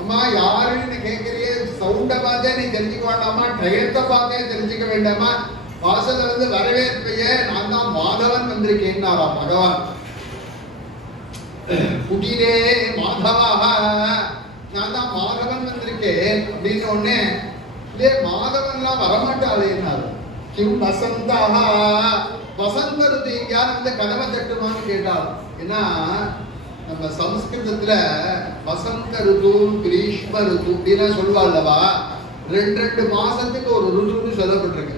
அம்மா யாருன்னு கேட்கறியே, சவுண்ட பார்த்தே நீ தெரிஞ்சுக்க வேண்டாமா, டயத்தை பார்த்தே தெரிஞ்சுக்க வேண்டாமா, வாசல்ல வந்து வரவேற்பையே நான் தான் மாதவன் வந்திருக்கேன்னாரா பகவான். குடிரே மாதவா, நான் தான் மாதவன் வந்திருக்கேன் அப்படின்னு ஒண்ணு. இதே மாதவன்லாம் வரமாட்டாளேன்னாரு. கிம் வசந்தா, வசந்த ருத்து எங்கேயாரும் வந்து கதவை தட்டுமான்னு கேட்டாள். ஏன்னா நம்ம சம்ஸ்கிருதத்துல வசந்த ருது கிரீஷ்ம ருது அப்படின்னு சொல்லுவாள்லவா, 2 மாசத்துக்கு ஒரு ருதுன்னு சொல்லப்பட்டிருக்கு.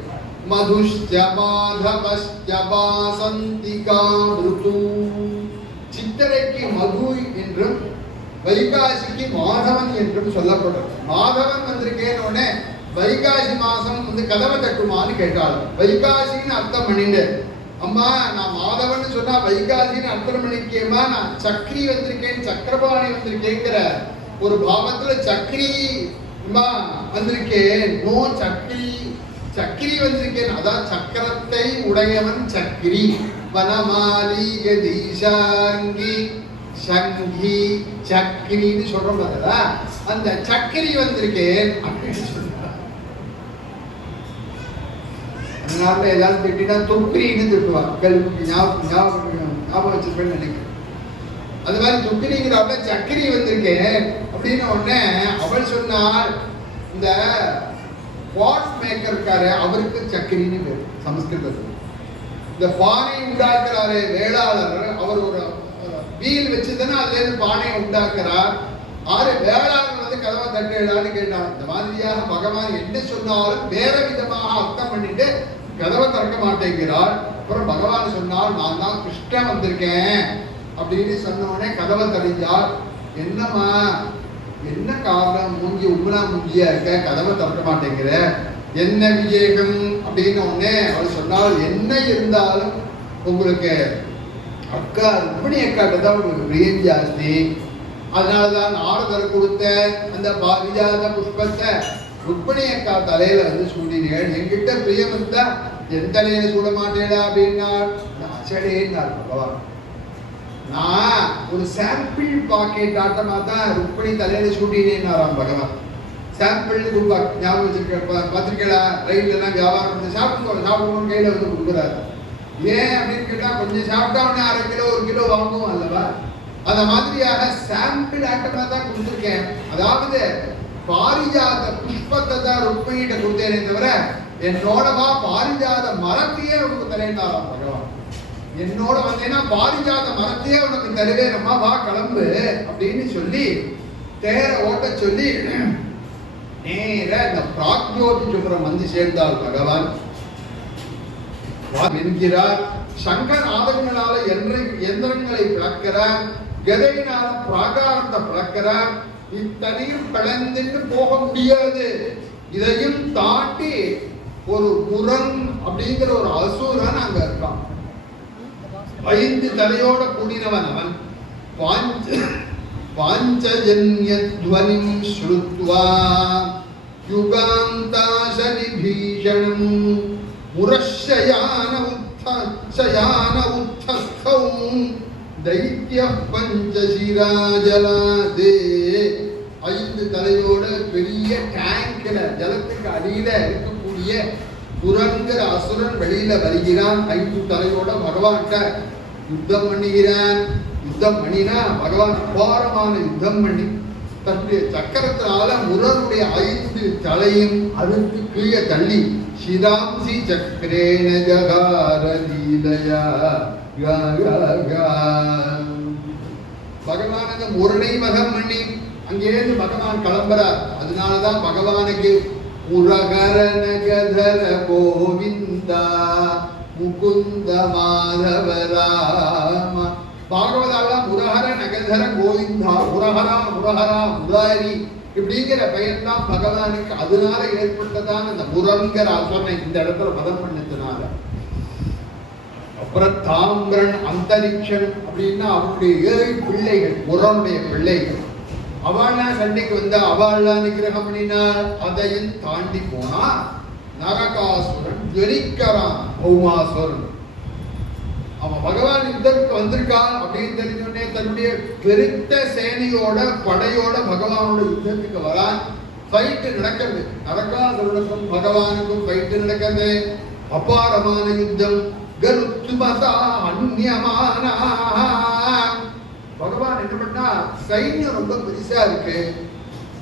மதுஷ்ச மாதவஷ்ச வாசந்திகா ருது. சித்திரைக்கு மது என்றும் வைகாசிக்கு மாதவன் என்றும் சொல்லப்படும். மாதவன் வந்திருக்கேன்னு உடனே வைகாசி மாசம் வந்து கதவை தட்டுமான்னு கேட்டாள். வைகாசின்னு அர்த்தம் பண்ணிட்டு, அம்மா நான் மாதவன் சொன்னா வைகாசின்னு அர்த்தம் பண்ணிருக்கேம்மா, நான் சக்ரி வந்திருக்கேன், சக்கரபாணி வந்திருக்கேங்கிற ஒரு பாவத்துல சக்ரி வந்திருக்கேன். நோ சக்ரி, சக்ரி வந்திருக்கேன், அதான் சக்கரத்தை உடையவன் சக்ரி. வனமாலி கதீஷாங்கி சங்கி சக்ரின்னு சொல்றோம் பார்த்தா, அந்த சக்கரி வந்திருக்கேன் அப்படின்னு சொல்றான். அதனால எல்லாரும் திட்டினா தொக்கிரின்னு திட்டுவாங்க. ஞாபகம் வச்சிருப்பேன்னு நினைக்கிறேன். அது மாதிரி தொக்கிரிங்கிறவங்க சக்கரி வந்திருக்கேன் அப்படின்னு உடனே அவள் சொன்னாள், இந்த பாட் மேக்கர் இருக்காரு அவருக்கு சக்கரின்னு பேர் சமஸ்கிருதத்தில். இந்த பானை உண்டாக்குறாரு வேளாளர், அவர் ஒரு வீல் வச்சுதானே அதுல இருந்து பானையை உண்டாக்குறார். வேளாளர் வந்து கதவை தட்டுடான்னு கேட்டான். இந்த மாதிரியாக பகவான் என்ன சொன்னாலும் வேற விதமாக அர்த்தம் பண்ணிட்டு கதவை திறக்க மாட்டேங்கிறார். அப்புறம் பகவான் சொன்னால் நான் தான் கிருஷ்ணன் வந்திருக்கேன் அப்படின்னு சொன்னோடனே கதவை தடிஞ்சார். என்னம்மா என்ன காரணம், மூஞ்சி உங்களா மூஞ்சியா இருக்க, கதவை திறக்க மாட்டேங்கிற, என்ன விவேகம் அப்படின்னு உடனே அவர் சொன்னால், என்ன இருந்தாலும் உங்களுக்கு அக்கா ருக்மிணி அக்காட்ட தான் உங்களுக்கு பிரியம் ஜாஸ்தி. அதனாலதான் நாரதர் கொடுத்த அந்த பாரிஜாத புஷ்பத்தை ருக்மிணி அக்கா தலையில வந்து சூடினீர்கள். என்கிட்ட பிரியம் இருந்தா என் தலையில சூட மாட்டேடா அப்படின்னா அச்சடேன்னார் பகவான். நான் ஒரு சாம்பிள் பாக்கெட் ஆட்டமா தான் ருக்மிணி தலையில சூடினேன்னாராம் பகவான். சாம்பிள் கொடுப்பாங்க, ஞாபகம் வச்சிருக்க பார்த்திருக்கா, ரயில்ல எல்லாம் வியாபாரம் பண்ணி சாப்பிடுவோம் கையில வந்து கொடுக்குறாரு. ஏன் அப்படின்னு கேட்டா கொஞ்சம் சாப்பிட்டா உடனே 1/2 கிலோ 1 கிலோ வாங்குவோம் அல்லவா. அந்த மாதிரியாக சாம்பிள் ஆட்டமா தான் கொடுத்துருக்கேன். அதாவது பாரிஜாத புஷ்பத்தை தான் ருக்மிணிகிட்ட கொடுத்தேனே தவிர என்னோடவா பாரிஜாத மரத்தையே உனக்கு தரேன்னாராம் பகவான். என்னோட வந்தேன்னா பாரிஜாத மரத்தையே உனக்கு தருவேனம்மா, வா கிளம்பு அப்படின்னு சொல்லி தேர ஓட்ட சொல்லி நேர இந்த பிராக்ஞோதிசுரம் வந்து சேர்ந்தார் பகவான் என்கிறார். சங்கர் ஆதங்களால எந்திரங்களை பிளக்கிறார், கதையினால பிராகாரத்தை பிளக்கிறார். இத்தனையும் பிளந்துட்டு போக முடியாது. இதையும் தாண்டி ஒரு புறன் அப்படிங்கிற ஒரு அசுரன் அங்க இருக்கான். 5 தலையோட கூடினவன் அவன். பாஞ்சஜன்யத்வனிம் ஸ்ருத்வா யுகாந்தாசரி பீஷணம் முரஷயான உத்தஸ்தௌ தைத்ய பஞ்சசிராஜலாதே. 5 தலையோட பெரிய டேங்க்ல ஜலத்துக்கு அடியில இருக்கக்கூடிய புறங்கிற அசுரன் வெளியில வருகிறான். 5 தலையோட பகவான்கிட்ட யுத்தம் பண்ணுகிறான். யுத்தம் பண்ணினா பகவான் அபாரமான யுத்தம் பண்ணி தன்னுடைய சக்கரத்தினால முரனுடைய 5 தலையும் அதுக்கு கீழே தள்ளி சிராம்சி சக்கரேன ஜகார லீலயா பகவான் அந்த முரணை வகம் பண்ணி அங்கேருந்து பகவான் கிளம்புறார். அதனாலதான் பகவானுக்கு முரகர நகதர கோவிந்தா முகுந்த மாதவ ராம. பாகவதால முரஹர நகதர கோவிந்தா, முரஹரா முரஹரா முராரி இப்படிங்கிற பெயர் தான் பகவானுக்கு. அதனால ஏற்பட்டதான் அந்த முரங்கர் அசுரனை இந்த இடத்துல மதம் பண்ணதுனால. அப்புறம் தாம்பிரன் அந்தரிக்ஷன் அப்படின்னா அவனுடைய 7 பிள்ளைகள், முரனுடைய பிள்ளைகள். அவள்லாம் சண்டைக்கு வந்தா அவள்லாம் நிகிரகம் பண்ணினார். அதையும் தாண்டி போனா நரகாசுரன் ஜெனிக்கிறான். பௌமாசுரன் அவன் பகவான் யுத்தத்துக்கு வந்திருக்கான் அப்படின்னு தெரிஞ்சோடனே தன்னுடைய பெருத்த சேனையோட படையோட பகவானோட யுத்தத்துக்கு வரான். ஃபைட்டு நடக்கிறது. நரகாசுரனுக்கும் பகவானுக்கும் ஃபைட்டு நடக்கிறது. அபாரமான யுத்தம். கருத்துமதா அந்நியமானா. பகவான் என்ன பண்ணா, சைன்யம் ரொம்ப பெருசா இருக்கு.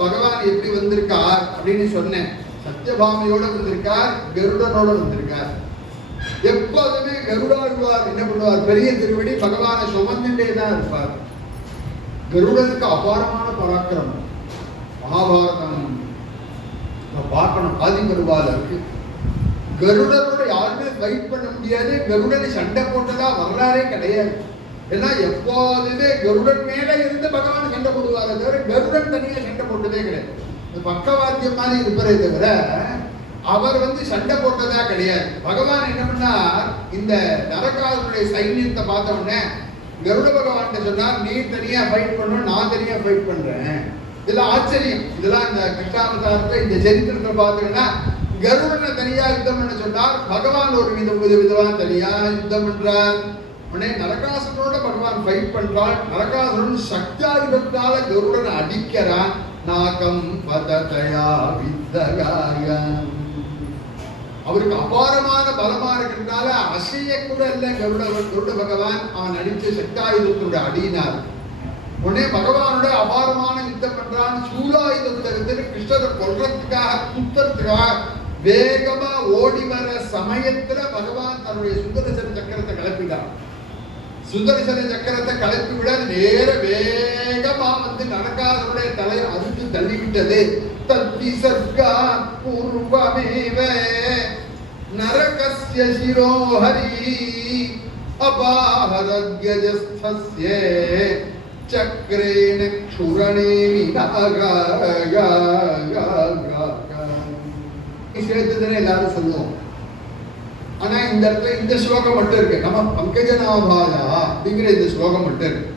பகவான் எப்படி வந்திருக்கார் அப்படின்னு சொன்னேன். சத்யபாமையோட வந்திருக்கார், கருடனோட வந்திருக்கார். எப்போதுமே கருடாழ்வார் என்ன பண்ணுவார், பெரிய திருவடி பகவானை சுமந்துட்டே தான் இருப்பார். கருடனுக்கு அபாரமான பராக்கிரமம். மகாபாரதம் பார்க்கணும், ஆதி பருவால இருக்கு. கருடனோட யாருமே ஃபைட் பண்ண முடியாது. கருடனை சண்டை போட்டதா வரலாறே கிடையாது. ஏன்னா எப்போதுமே கருடன் மேல இருந்து பகவான் சண்டை போடுவாரே தவிர கருடன் தனியா சண்டை போட்டதே கிடையாது. பக்கவாத்தியம் மாதிரி இருப்பதே தவிர அவர் சண்டை போட்டதா கிடையாது. பகவான் என்ன பண்ணார், இந்த நரகாசுரனுடைய சைன்யத்தை பார்த்த உடனே கருட பகவான் சொன்னார், நீ தனியா ஃபைட் பண்ணணும், நான் தனியா ஃபைட் பண்றேன். இதெல்லாம் ஆச்சரியம். இதெல்லாம் இந்த கிருஷ்ணாவதாரத்தை இந்த சரித்திரத்தை பார்த்தீங்கன்னா கருடனை தனியா யுத்தம் பண்ண சொன்னார். பகவான் ஒரு விதமா தனியா யுத்தம் பண்றார். உடனே நரகாசுரனோட பகவான் ஃபைட் பண்றான். நரகாசுரன் சக்தியாயுதத்தால கருடனை அடிக்கிறான். நாகம் பததயா வித்தகாய. அவருக்கு அபாரமான பலமா இருக்கிறதுனால அசைய கூட இல்ல கருட பகவான். அவன் அடிச்ச சக்தாயுதத்தோட அடியினார். உடனே பகவானோட அபாரமான யுத்தம் பண்றான். சூலாயுதத்தை கிருஷ்ணரை கொல்றதுக்காக குத்துறதுக்காக வேகமா ஓடி வர சமயத்துல பகவான் தன்னுடைய சுதர்சன சக்கரத்தை கிளப்பிட்டார். சுதர்சன சக்கரத்தை கிளப்பி விட நேர வேகமா வந்து நரகாசுரனுடைய தலையை அறுத்து தள்ளிவிட்டது. தத்தி சர்க்கா பூர்வமேவ நரகஸ்ய சிரோஹரி அபாஹரத்யஜஸ்தஸ்ய சக்ரேண க்ஷுரணே சேர்த்துதானே எல்லாரும் சொல்லுவோம். ஆனா இந்த இடத்துல இந்த ஸ்லோகம் மட்டும் இருக்கு. நம்ம பங்கஜநாபாயா அப்படிங்கிற இந்த ஸ்லோகம் மட்டும் இருக்கு.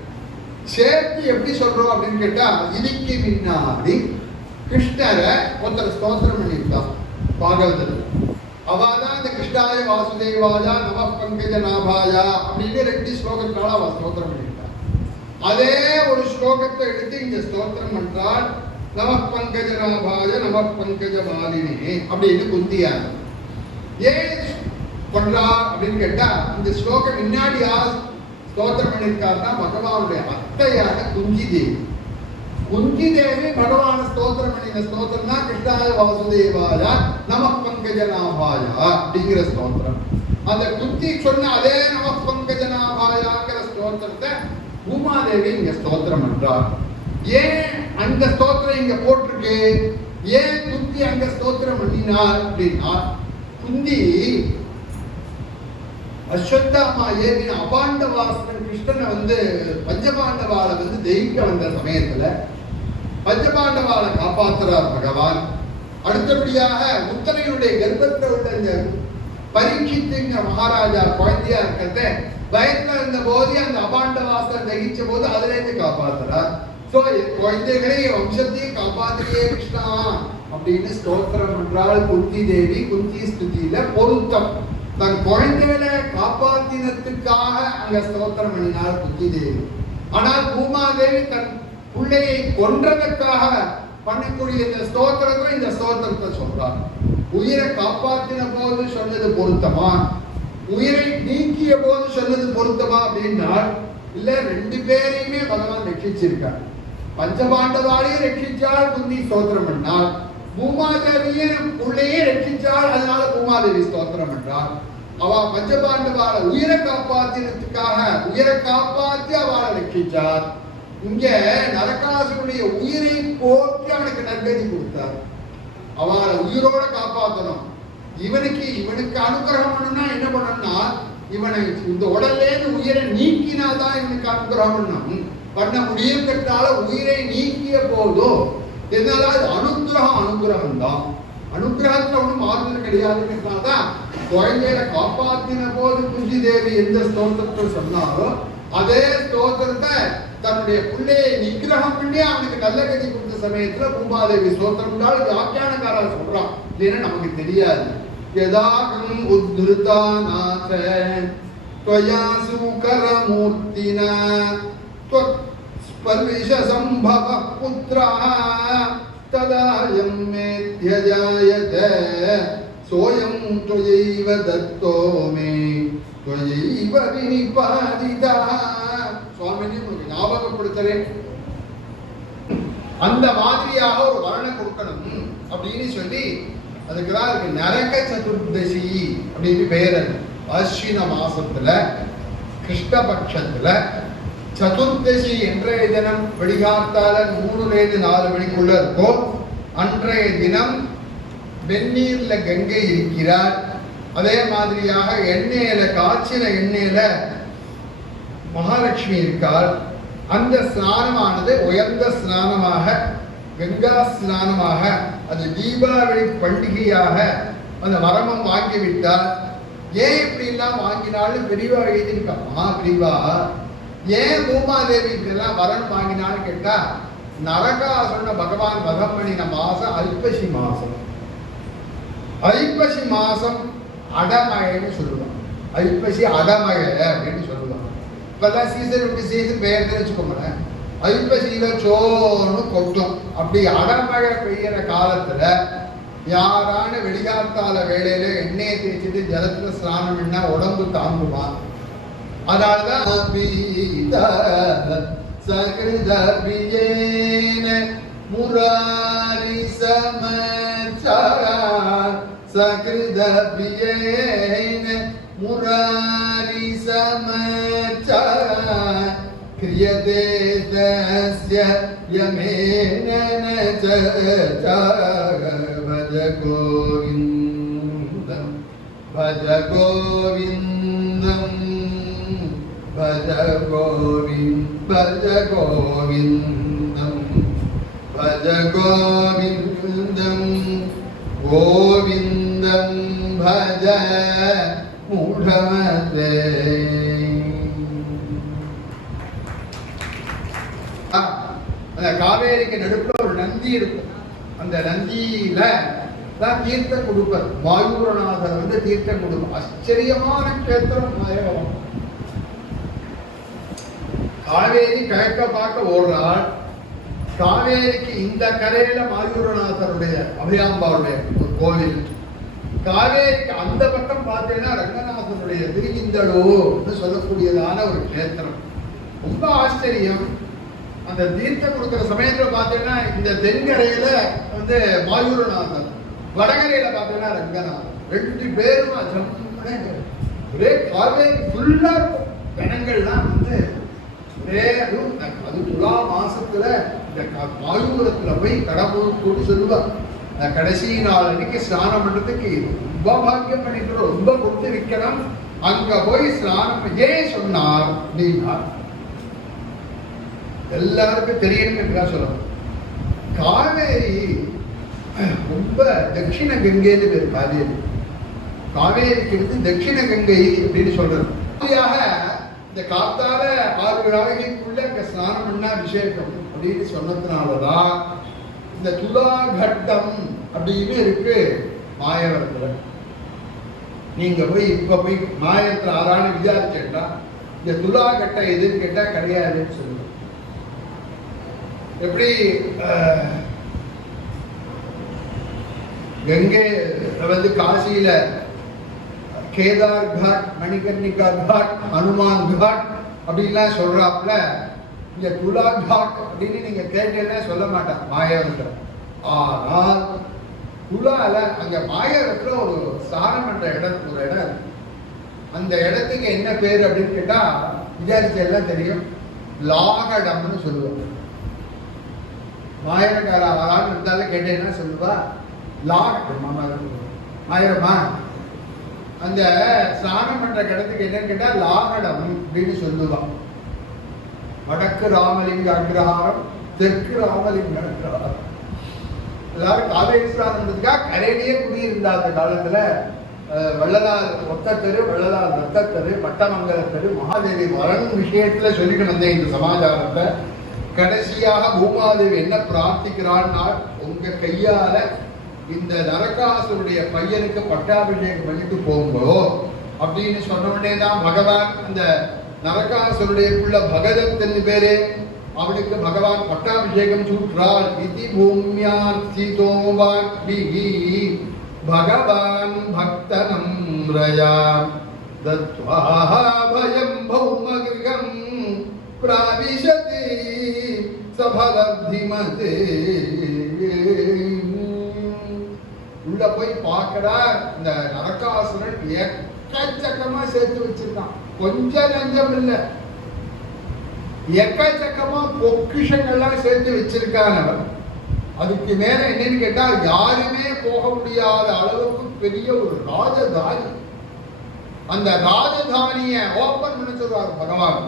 சேர்த்து எப்படி சொல்றோம் அப்படின்னு கேட்டா, இதுக்கு முன்னாடி கிருஷ்ணரை ஒருத்தர் ஸ்தோத்திரம் பண்ணியிருக்கான் பாகவதத்துல. அவதான் இந்த கிருஷ்ணாய வாசுதேவாயா நம பங்கஜநாபாயா அப்படின்னு 2 ஸ்லோகத்தினால அவ ஸ்தோத்திரம் பண்ணியிருக்கான். அதே ஒரு ஸ்லோகத்தை எடுத்து இங்க ஸ்தோத்திரம் பண்றாள். நம பங்கஜநாபாய நம பங்கஜமாலினே அப்படின்னு குந்தியார். ஏன் பண்றா அப்படின்னு கேட்டா, இந்த ஸ்லோகம் முன்னாடி யார் ஸ்தோத்திரம் பண்ணியிருக்காருன்னா பகவானுடைய அத்தையான குந்தி தேவி. குந்தி தேவி பகவான ஸ்தோத்திரம் பண்ணின ஸ்தோத்திரம் தான் கிருஷ்ணாய வாசுதேவாய நம பங்கஜநாபாயா அப்படிங்கிற ஸ்தோத்திரம். அந்த குந்தி சொன்ன அதே நம பங்கஜநாபாயாங்கிற ஸ்தோத்திரத்தை பூமாதேவி இங்க ஸ்தோத்திரம் பண்றார். ஏன் அந்த ஸ்தோத்திரம் இங்க போட்டிருக்கு? ஏன் குந்தி அங்க ஸ்தோத்திரம் பண்ணினார் அப்படின்னா, குந்தி அஸ்வத்தாமா ஏவின அபாண்டவாசன் கிருஷ்ணனை வந்து பஞ்சபாண்டவாளை வந்து தெய்வீக வந்த சமயத்துல பஞ்சபாண்டவாளை காப்பாற்றுறார் பகவான். அடுத்தபடியாக உத்தரையுடைய கர்ப்பத்தில் உள்ள இந்த பரீட்சித்துங்கிற மகாராஜா குழந்தையா இருக்கிறத பயத்துல இருந்த போது அந்த அபாண்டவாசன் தகிச்ச போது அதுல இருந்து காப்பாற்றுறார். குழந்தைகளே வம்சத்தையும் காப்பாற்றியே கிருஷ்ணா அப்படின்னு ஸ்தோத்திரம் பண்றாள் குந்தி தேவி. குந்தி ஸ்துதியில பொருத்தம். தன் குழந்தைகளை காப்பாத்தினத்துக்காக அங்க ஸ்தோத்திரம் பண்ணினாள் குந்தி தேவி. ஆனால் பூமாதேவி தன் பிள்ளையை கொன்றதற்காக பண்ணக்கூடிய இந்த ஸ்தோத்திரத்தை இந்த ஸ்தோத்திரத்தை சொல்றார். உயிரை காப்பாற்றின போது சொன்னது பொருத்தமா, உயிரை நீக்கிய போது சொன்னது பொருத்தமா அப்படின்னா இல்ல, 2 பேரையுமே பகவான் ரட்சிச்சிருக்கார். பஞ்சபாண்டவாளையும் ரட்சிச்சால் குந்தி ஸ்தோத்திரம் பண்ணார். பூமாதேவியும் பிள்ளையே ரட்சிச்சால் அதனால பூமாதேவி ஸ்தோத்திரம் பண்றார். அவ பஞ்சபாண்டவாளை உயிரை காப்பாத்தினதுக்காக உயிரை காப்பாற்றி அவளை ரட்சிச்சார். இங்க நரகாசுரனுடைய உயிரை போற்றி அவனுக்கு நற்கதி கொடுத்தார். அவளை உயிரோட காப்பாற்றணும். இவனுக்கு அனுகிரகம் பண்ணணும்னா என்ன பண்ணணும்னா, இவனை இந்த உடல்லேருந்து உயிரை நீக்கினாதான் இவனுக்கு அனுகிரகம் பண்ண முடியுங்கிறதால உயிரை நீக்கிய போதும் என்னால அனுகிரகம் தான். அனுகிரகத்துல ஒன்றும் மாறுதல் கிடையாதுங்கிறதுனாலதான் குழந்தைகளை காப்பாத்தின போது குந்தி தேவி எந்த ஸ்தோத்திரத்தை சொன்னாரோ அதே ஸ்தோத்திரத்தை தன்னுடைய பிள்ளையை நிகிரகம் பண்ணி அவனுக்கு நல்ல கதி கொடுத்த சமயத்துல பூமாதேவி ஸ்தோத்திரம் வியாக்கியானக்காரா சொல்றான். இல்லைன்னா நமக்கு தெரியாது. யதாகம் உத்ருதா நாத த்வயா சுகரமூர்த்தினா ஸ்பர்ஷ சம்பவ புத்ரா ததாயம் மேத்யஜாயதே சோயம் த்வயைவ தத்தோ மே த்வயைவ விநிபாதிதா. சுவாமினி உங்களுக்கு ஞாபகப்படுத்துறேன். அந்த மாதிரியாக ஒரு வர்ணம் கொடுக்கணும் அப்படின்னு சொல்லி அதுக்குதான் இருக்கு நரக சதுர்தசி அப்படின்னு பெயர். அஸ்வின மாசத்துல கிருஷ்ணபட்சத்துல சதுர்தசி இன்றைய தினம் விடிகாத்தால 3-4 மணிக்குள்ள இருக்கும். அன்றைய தினம் வெந்நீர்ல கங்கை இருக்கிறார். அதே மாதிரியாக எண்ணெயில காய்ச்சின எண்ணெயில மகாலட்சுமி இருக்கார். அந்த ஸ்நானமானது உயர்ந்த ஸ்நானமாக கங்கா ஸ்நானமாக அது தீபாவளி பண்டிகையாக அந்த வரமம் வாங்கிவிட்டார். ஏன் இப்படிலாம் வாங்கினாலும் பெரியவா எழுதியிருக்கா. பெரியவா ஏன் பூமாதேவிக்கெல்லாம் வரன் வாங்கினான்னு கேட்டா, நரகாசுரனை பகவான் வதம் பண்ணின மாசம் ஐப்பசி மாசம். ஐப்பசி மாசம் அடமழைன்னு சொல்லுவாங்க. ஐப்பசி அடமழை அப்படின்னு சொல்லுவாங்க. இப்பெல்லாம் சீசன் விட்டு சீசன் பெயர்ந்து வச்சுக்கோங்களேன். ஐப்பசியில சோன்னு கொட்டும். அப்படி அடமழை பெய்யற காலத்துல யாரான வெடிகாத்தால வேலையில எண்ணெயை தேய்ச்சிட்டு ஜலத்துல ஸ்நானம் பண்ணா உடம்பு தாங்குமா? அதனாலதான் முராரி சமச்சார सकृद प्रियेन मुरारी समचा क्रियते तस्य यमेन न चचा भज गोविन्दं भज गोविन्दं भज गोविन्दं भज गोविन्दं गोविन्दं भज मूढमते. அந்த காவேரிக்கு நடுப்புல ஒரு நந்தி இருக்கும். அந்த நந்தியில தான் தீர்த்தம் கொடுப்பார். மாயூரநாதர் வந்து தீர்த்தம் கொடுப்பார். ஆச்சரியமான கேத்திரம் மாயவரம். காவேரி கிழக்க பார்க்க ஓடுறாள். காவேரிக்கு இந்த கரையில மாயூரநாதருடைய அபயாம்பாவுடைய ஒரு கோவில். காவேரிக்கு அந்த பக்கம் பார்த்தீங்கன்னா ரங்கநாதனுடைய திருவிந்தளூர்னு சொல்லக்கூடியதான ஒரு கேத்திரம். ரொம்ப ஆச்சரியம். அந்த தீர்த்தம் கொடுக்கிற சமயத்துல பார்த்தீங்கன்னா இந்த தென்கரையில வந்து மாயூரநாதர், வடகரையில பார்த்தீங்கன்னா ரங்கநாதர். ரெண்டு பேரும் ஒரே காவேரி ஃபுல்லா இருக்கும். ஜனங்கள்லாம் வந்து ஒரே அது துலா மாசத்துல இந்த மாயூரத்துல போய் கடவுள் கூடி சொல்லுவார். கடைசி நாள் அன்னைக்கு ஸ்நானம் பண்றதுக்கு ரொம்ப பாக்கியம் பண்ணிட்டு ரொம்ப கொடுத்து வைக்கணும். அங்க போய் ஸ்நானம் ஏன் சொன்னார் அப்படின்னா எல்லாருக்கும் தெரியணுங்கிறதா சொல்லணும். காவேரி ரொம்ப தட்சிண கங்கைன்னு பேர். காவேரி காவேரிக்கு வந்து தட்சிண கங்கை அப்படின்னு சொல்றது. இந்த காத்தால 6 நாளைக்குள்ள அங்க ஸ்நானம் பண்ணா அபிஷேகம் அப்படின்னு சொன்னதுனாலதான் இந்த துலா கட்டம் அப்படின்னு இருக்கு மாயவரத்துல. நீங்க போய் இப்ப போய் மாயத்துல ஆறான்னு விசாரிச்சேன்னா இந்த துலா கட்டம் எதுன்னு கேட்டா கிடையாதுன்னு சொல்லுவோம். எப்படி கங்கை வந்து காசியில கேதார் காட், மணிகர்ணிகா காட், ஹனுமான் காட் அப்படின்லாம் சொல்றாப்புல இந்த துலா காட் அப்படின்னு நீங்க கேட்டீங்கன்னா சொல்ல மாட்டாங்க மாயவரத்துல. ஆனால் துலால அங்க மாயவரத்துல ஒரு ஸ்நானம் பண்ற இடம் ஒரு இடம் இருக்கு. அந்த இடத்துக்கு என்ன பேர் அப்படின்னு கேட்டா விசாரிச்ச எல்லாம் தெரியும். லாகடம்னு சொல்லுவாங்க. மாயிரக்கார ஆளான்னு இருந்தாலும் கேட்டேன்னா சொல்லுவா லாகடம். ஆயிரமா அந்த ஸ்நானம் பண்ற இடத்துக்கு என்னன்னு கேட்டா லாகடம் அப்படின்னு சொல்லுவான். வடக்கு ராமலிங்க அக்ரஹாரம், தெற்கு ராமலிங்க அக்ரஹாரம். எல்லாரும் காவேரி ஸ்நானம் பண்றதுக்காக கரையிலேயே குடியிருந்த அந்த காலத்துல வள்ளலார் ஒத்தத்தரு, வள்ளலார் ரத்தத்தரு, பட்டமங்கலத்தரு, மகாதேவி வரன் விஷயத்துல சொல்லிட்டு வந்தேன் இந்த சமாச்சாரத்தை. கடைசியாக பூமாதேவி என்ன பிரார்த்திக்கிறான்னா, உங்க கையால இந்த நரகாசுருடைய பையனுக்கு பட்டாபிஷேகம் பண்ணிட்டு போங்கோ அப்படின்னு சொன்ன உடனே தான் பகவான் அந்த நரகாசுருடைய புள்ள பகதத்தன் பேரு, அவனுக்கு பகவான் பட்டாபிஷேகம் சூற்றாள். இதி பூமியார் சீதோவாக்பிஹி பகவான் பக்தனம் ரயா தத்வாஹ பயம் பௌமகிருகம் பிராவிஷதி சபலப்திமதே. உள்ள போய் பார்க்கடா, இந்த நரகாசுரன் எக்கச்சக்கமா சேர்த்து வச்சிருக்கான். கொஞ்சம் நஞ்சம் இல்லை, எக்கச்சக்கமா பொக்கிஷங்கள்லாம் சேர்த்து வச்சிருக்கான் அவன். அதுக்கு மேல என்னன்னு கேட்டா யாருமே போக முடியாத அளவுக்கு பெரிய ஒரு ராஜதானி. அந்த ராஜதானிய ஓபன் பண்ண சொல்றார் பகவான்.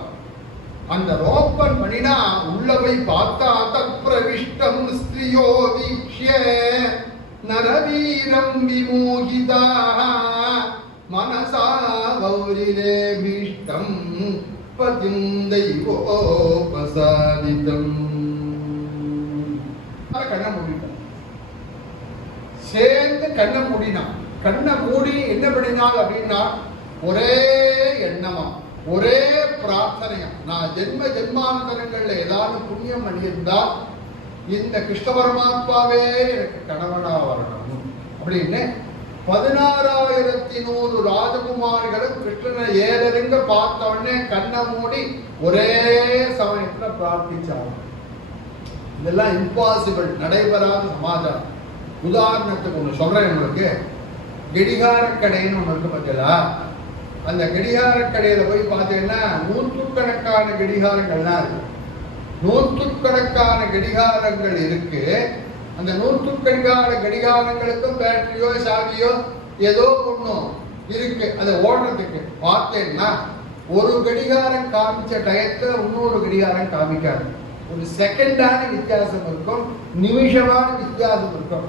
அந்த ஓபன் பண்ணினா உள்ள போய் பார்த்தா தத்பிரவிஷ்டம் ஸ்திரியோ வீக்ஷ்ய நரவீரம் விமோகிதா மனசா கௌரிலே பீஷ்டம் பதிந்தைவோபசாதிதம். கண்ணை மூடிட்டான். சேர்ந்து கண்ணை மூடினான். கண்ணை மூடி என்ன பண்ணினாள் அப்படின்னா ஒரே எண்ணமா, ஒரே பிரார்த்தனையா, நான் ஜென்ம ஜென்மாந்தரங்கள்ல ஏதாவது புண்ணியம் பண்ணியிருந்தா இந்த கிருஷ்ண பரமாத்மாவே எனக்கு கணவனா வரணும் அப்படின்னு 16,100 ராஜகுமாரிகளும் கிருஷ்ணனை ஏறெங்க பார்த்த உடனே கண்ணை மூடி ஒரே சமயத்துல பிரார்த்திச்சாங்க. இதெல்லாம் இம்பாசிபிள், நடைபெறாத சமாச்சாரம். உதாரணத்துக்கு ஒண்ணு சொல்றேன் உங்களுக்கு. கடிகார கடைன்னு ஒன்று இருக்கு பார்த்தீங்களா? அந்த கடிகார கடையில போய் பார்த்தீங்கன்னா நூற்றுக்கணக்கான கடிகாரங்கள்லாம் இருக்கு. நூற்றுக்கணக்கான கடிகாரங்கள் இருக்கு. அந்த நூற்றுக்கணக்கான கடிகாரங்களுக்கும் பேட்டரியோ சாவியோ ஏதோ ஒன்றும் இருக்கு. அதை ஓடுறதுக்கு பார்த்தேன்னா ஒரு கடிகாரம் காமிச்ச டயத்தை இன்னொரு கடிகாரம் காமிக்காது. ஒரு செகண்டான வித்தியாசம் இருக்கும், நிமிஷமான வித்தியாசம் இருக்கும்.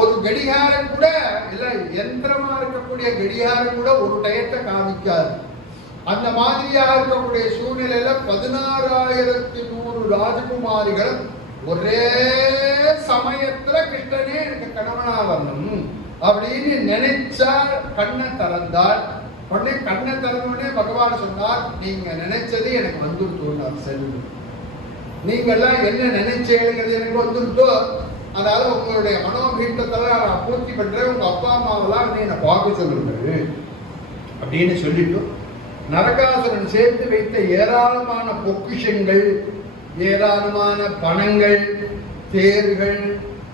ஒரு கடிகாரம் கூட இல்லை, யந்திரமா இருக்கக்கூடிய கடிகாரம் கூட ஒரு டயத்தை காமிக்காது. அந்த மாதிரியாக இருக்கக்கூடிய சூழ்நிலையில 16,100 ராஜகுமாரிகள் ஒரே சமயத்துல கிருஷ்ணனே எனக்கு கணவனா வரணும் அப்படின்னு நினைச்சா கண்ணை திறந்தால் உடனே கண்ணை திறந்தோடனே பகவான் சொன்னார், நீங்க நினைச்சது எனக்கு வந்துருத்தோம் செல்வம். நீங்க எல்லாம் என்ன நினைச்சேங்கிறது எனக்கு வந்துருத்தோ, அதாவது உங்களுடைய மனோபீட்டத்தை நான் பூர்த்தி பண்றேன். உங்க அப்பா அம்மாவெல்லாம் என்னை பார்க்க சொல்லுங்க அப்படின்னு சொல்லிட்டு நரகாசுரன் சேர்த்து வைத்த ஏராளமான பொக்கிஷங்கள், ஏராளமான பணங்கள், தேர்கள்,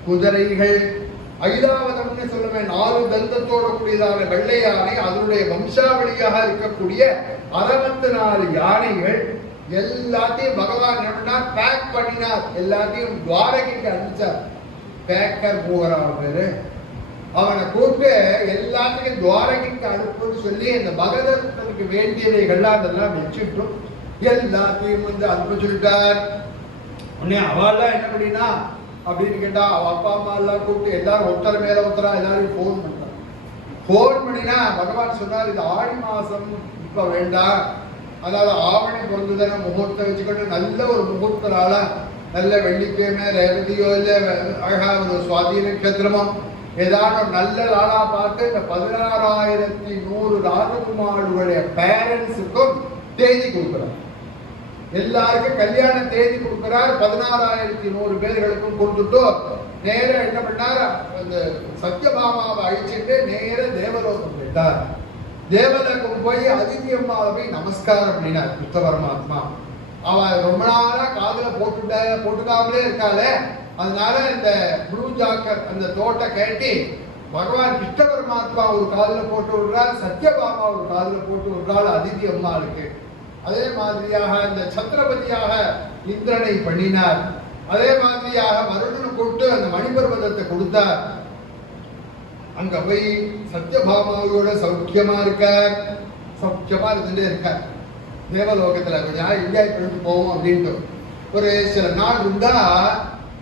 குதிரைகள், ஐராவதம்னு சொல்லுவேன் 4 தந்தத்தோட கூடியதான வெள்ளை யானை, அதனுடைய வம்சாவளியாக இருக்கக்கூடிய 64 யானைகள் எல்லாத்தையும் பகவான் என்ன பேக் பண்ணினார். எல்லாத்தையும் துவாரகைக்கு அனுப்பிச்சார். பேக்கர் போகிறான் பேரு, அவனை கூப்பிட்டு எல்லாத்துக்கும் துவாரகைக்கு அனுப்புன்னு சொல்லி இந்த பகதத்தனுக்கு வேண்டியதைகள்லாம் அதெல்லாம் வச்சுட்டும் எல்லாத்தையும் வந்து அனுப்ப சொல்லிட்டார். உடனே அவெல்லாம் என்ன பண்ணினா அப்படின்னு கேட்டா அவ அப்பா அம்மா எல்லாம் கூப்பிட்டு எல்லாரும் ஒருத்தர் மேல ஒருத்தரா எல்லாரும் போன் பண்றாங்க. போன் பண்ணினா பகவான் சொன்னார், இது ஆடி மாசம் இப்ப வேண்டாம், அதாவது ஆவணி பொருந்துதான முகூர்த்தம் வச்சுக்கிட்டு நல்ல ஒரு முகூர்த்த நாளா, நல்ல வெள்ளிக்கிழமை ரேவதியோ இல்லை அழகா ஒரு சுவாதி நட்சத்திரமோ ஏதாவது ஒரு நல்ல நாளா பார்த்து இந்த 16,100 ராஜகுமார்களுடைய பேரண்ட்ஸுக்கும் தேதி கொடுக்குறார். எல்லாருக்கும் கல்யாண தேதி கொடுக்கிறார். 16,100 பேர்களுக்கும் கொடுத்துட்டு நேர என்ன பண்ணார், அந்த சத்யபாமாவை அழிச்சிட்டு நேர தேவலோகம் போயிட்டார். தேவலோகம் போய் அதிதி அம்மாவை போய் நமஸ்காரம் பண்ணினார். கிருஷ்ண பரமாத்மா அவ ரொம்ப நாளா காதுல போட்டுக்காமலே இருக்காளே, அதனால இந்த ப்ளூ ஜாக்கர் அந்த தோட்டை கேட்டி பகவான் கிருஷ்ண பரமாத்மா ஒரு காதுல போட்டு விடுறார், சத்யபாமா ஒரு காதுல போட்டு விடுறாள் அதிதி அம்மாளுக்கு. அதே மாதிரியாக இந்த சத்திரபதியாக இந்திரனை பண்ணினார். அதே மாதிரியாக வருடனை கொண்டு அந்த மணிபர்வதத்தை கொடுத்தார். அங்க போய் சத்யபாமாவோட சௌக்கியமா இருக்கார், சௌக்கியமா இருந்துட்டே இருக்கார். தேவலோகத்துல கொஞ்சம் என்ஜாய் பண்ணிட்டு போவோம் அப்படின்ட்டு ஒரு சில நாள் இருந்தா